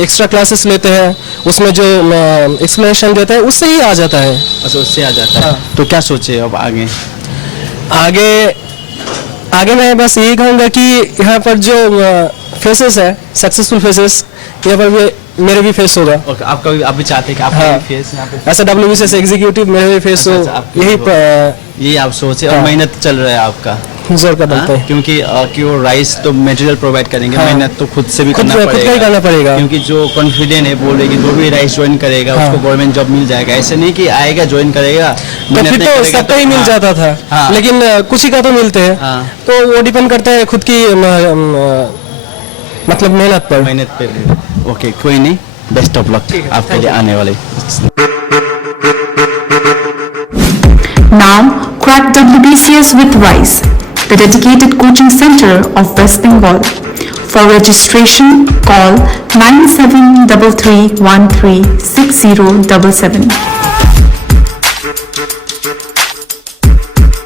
एक्स्ट्रा क्लासेस लेते हैं उसमें जो एक्सप्लेनेशन देते हैं उससे ही आ जाता है. अच्छा, उससे आ जाता है. तो क्या सोचे अब आगे मैं बस यही कहूँगा कि यहाँ पर जो फेसेस है, सक्सेसफुल फेसेस, यहाँ पर भी मेरे भी फेस होगा. ओके, आप भी चाहते हैं कि आपका भी फेस यहाँ पे ऐसा WBCS एग्जीक्यूटिव मेरे भी फेस हो. यही आप सोचे और मेहनत चल रहा है आपका. जोर का डलता है क्योंकि कि वो राइस तो मटेरियल प्रोवाइड करेंगे, हाँ। मेहनत तो खुद से भी खुद करना का ही करना पड़ेगा। क्योंकि जो कॉन्फिडेंट है बोल रहे कि जो भी राइस ज्वाइन करेगा हाँ। उसको गवर्नमेंट जॉब मिल जाएगा, ऐसे नहीं कि आएगा ज्वाइन करेगा तो मेहनत फिर नहीं तो करेगा सबका ही मिल हाँ। जाता था हाँ। लेकिन कुछ ही का तो मिलते हैं हाँ। तो वो डिपेंड करता है खुद की मतलब मेहनत पे। ओके कोई नहीं, बेस्ट ऑफ लक आपके लिए आने वाले। Now, crack WBCS with RISE, the dedicated coaching center of West Bengal. For registration, call 9733136077.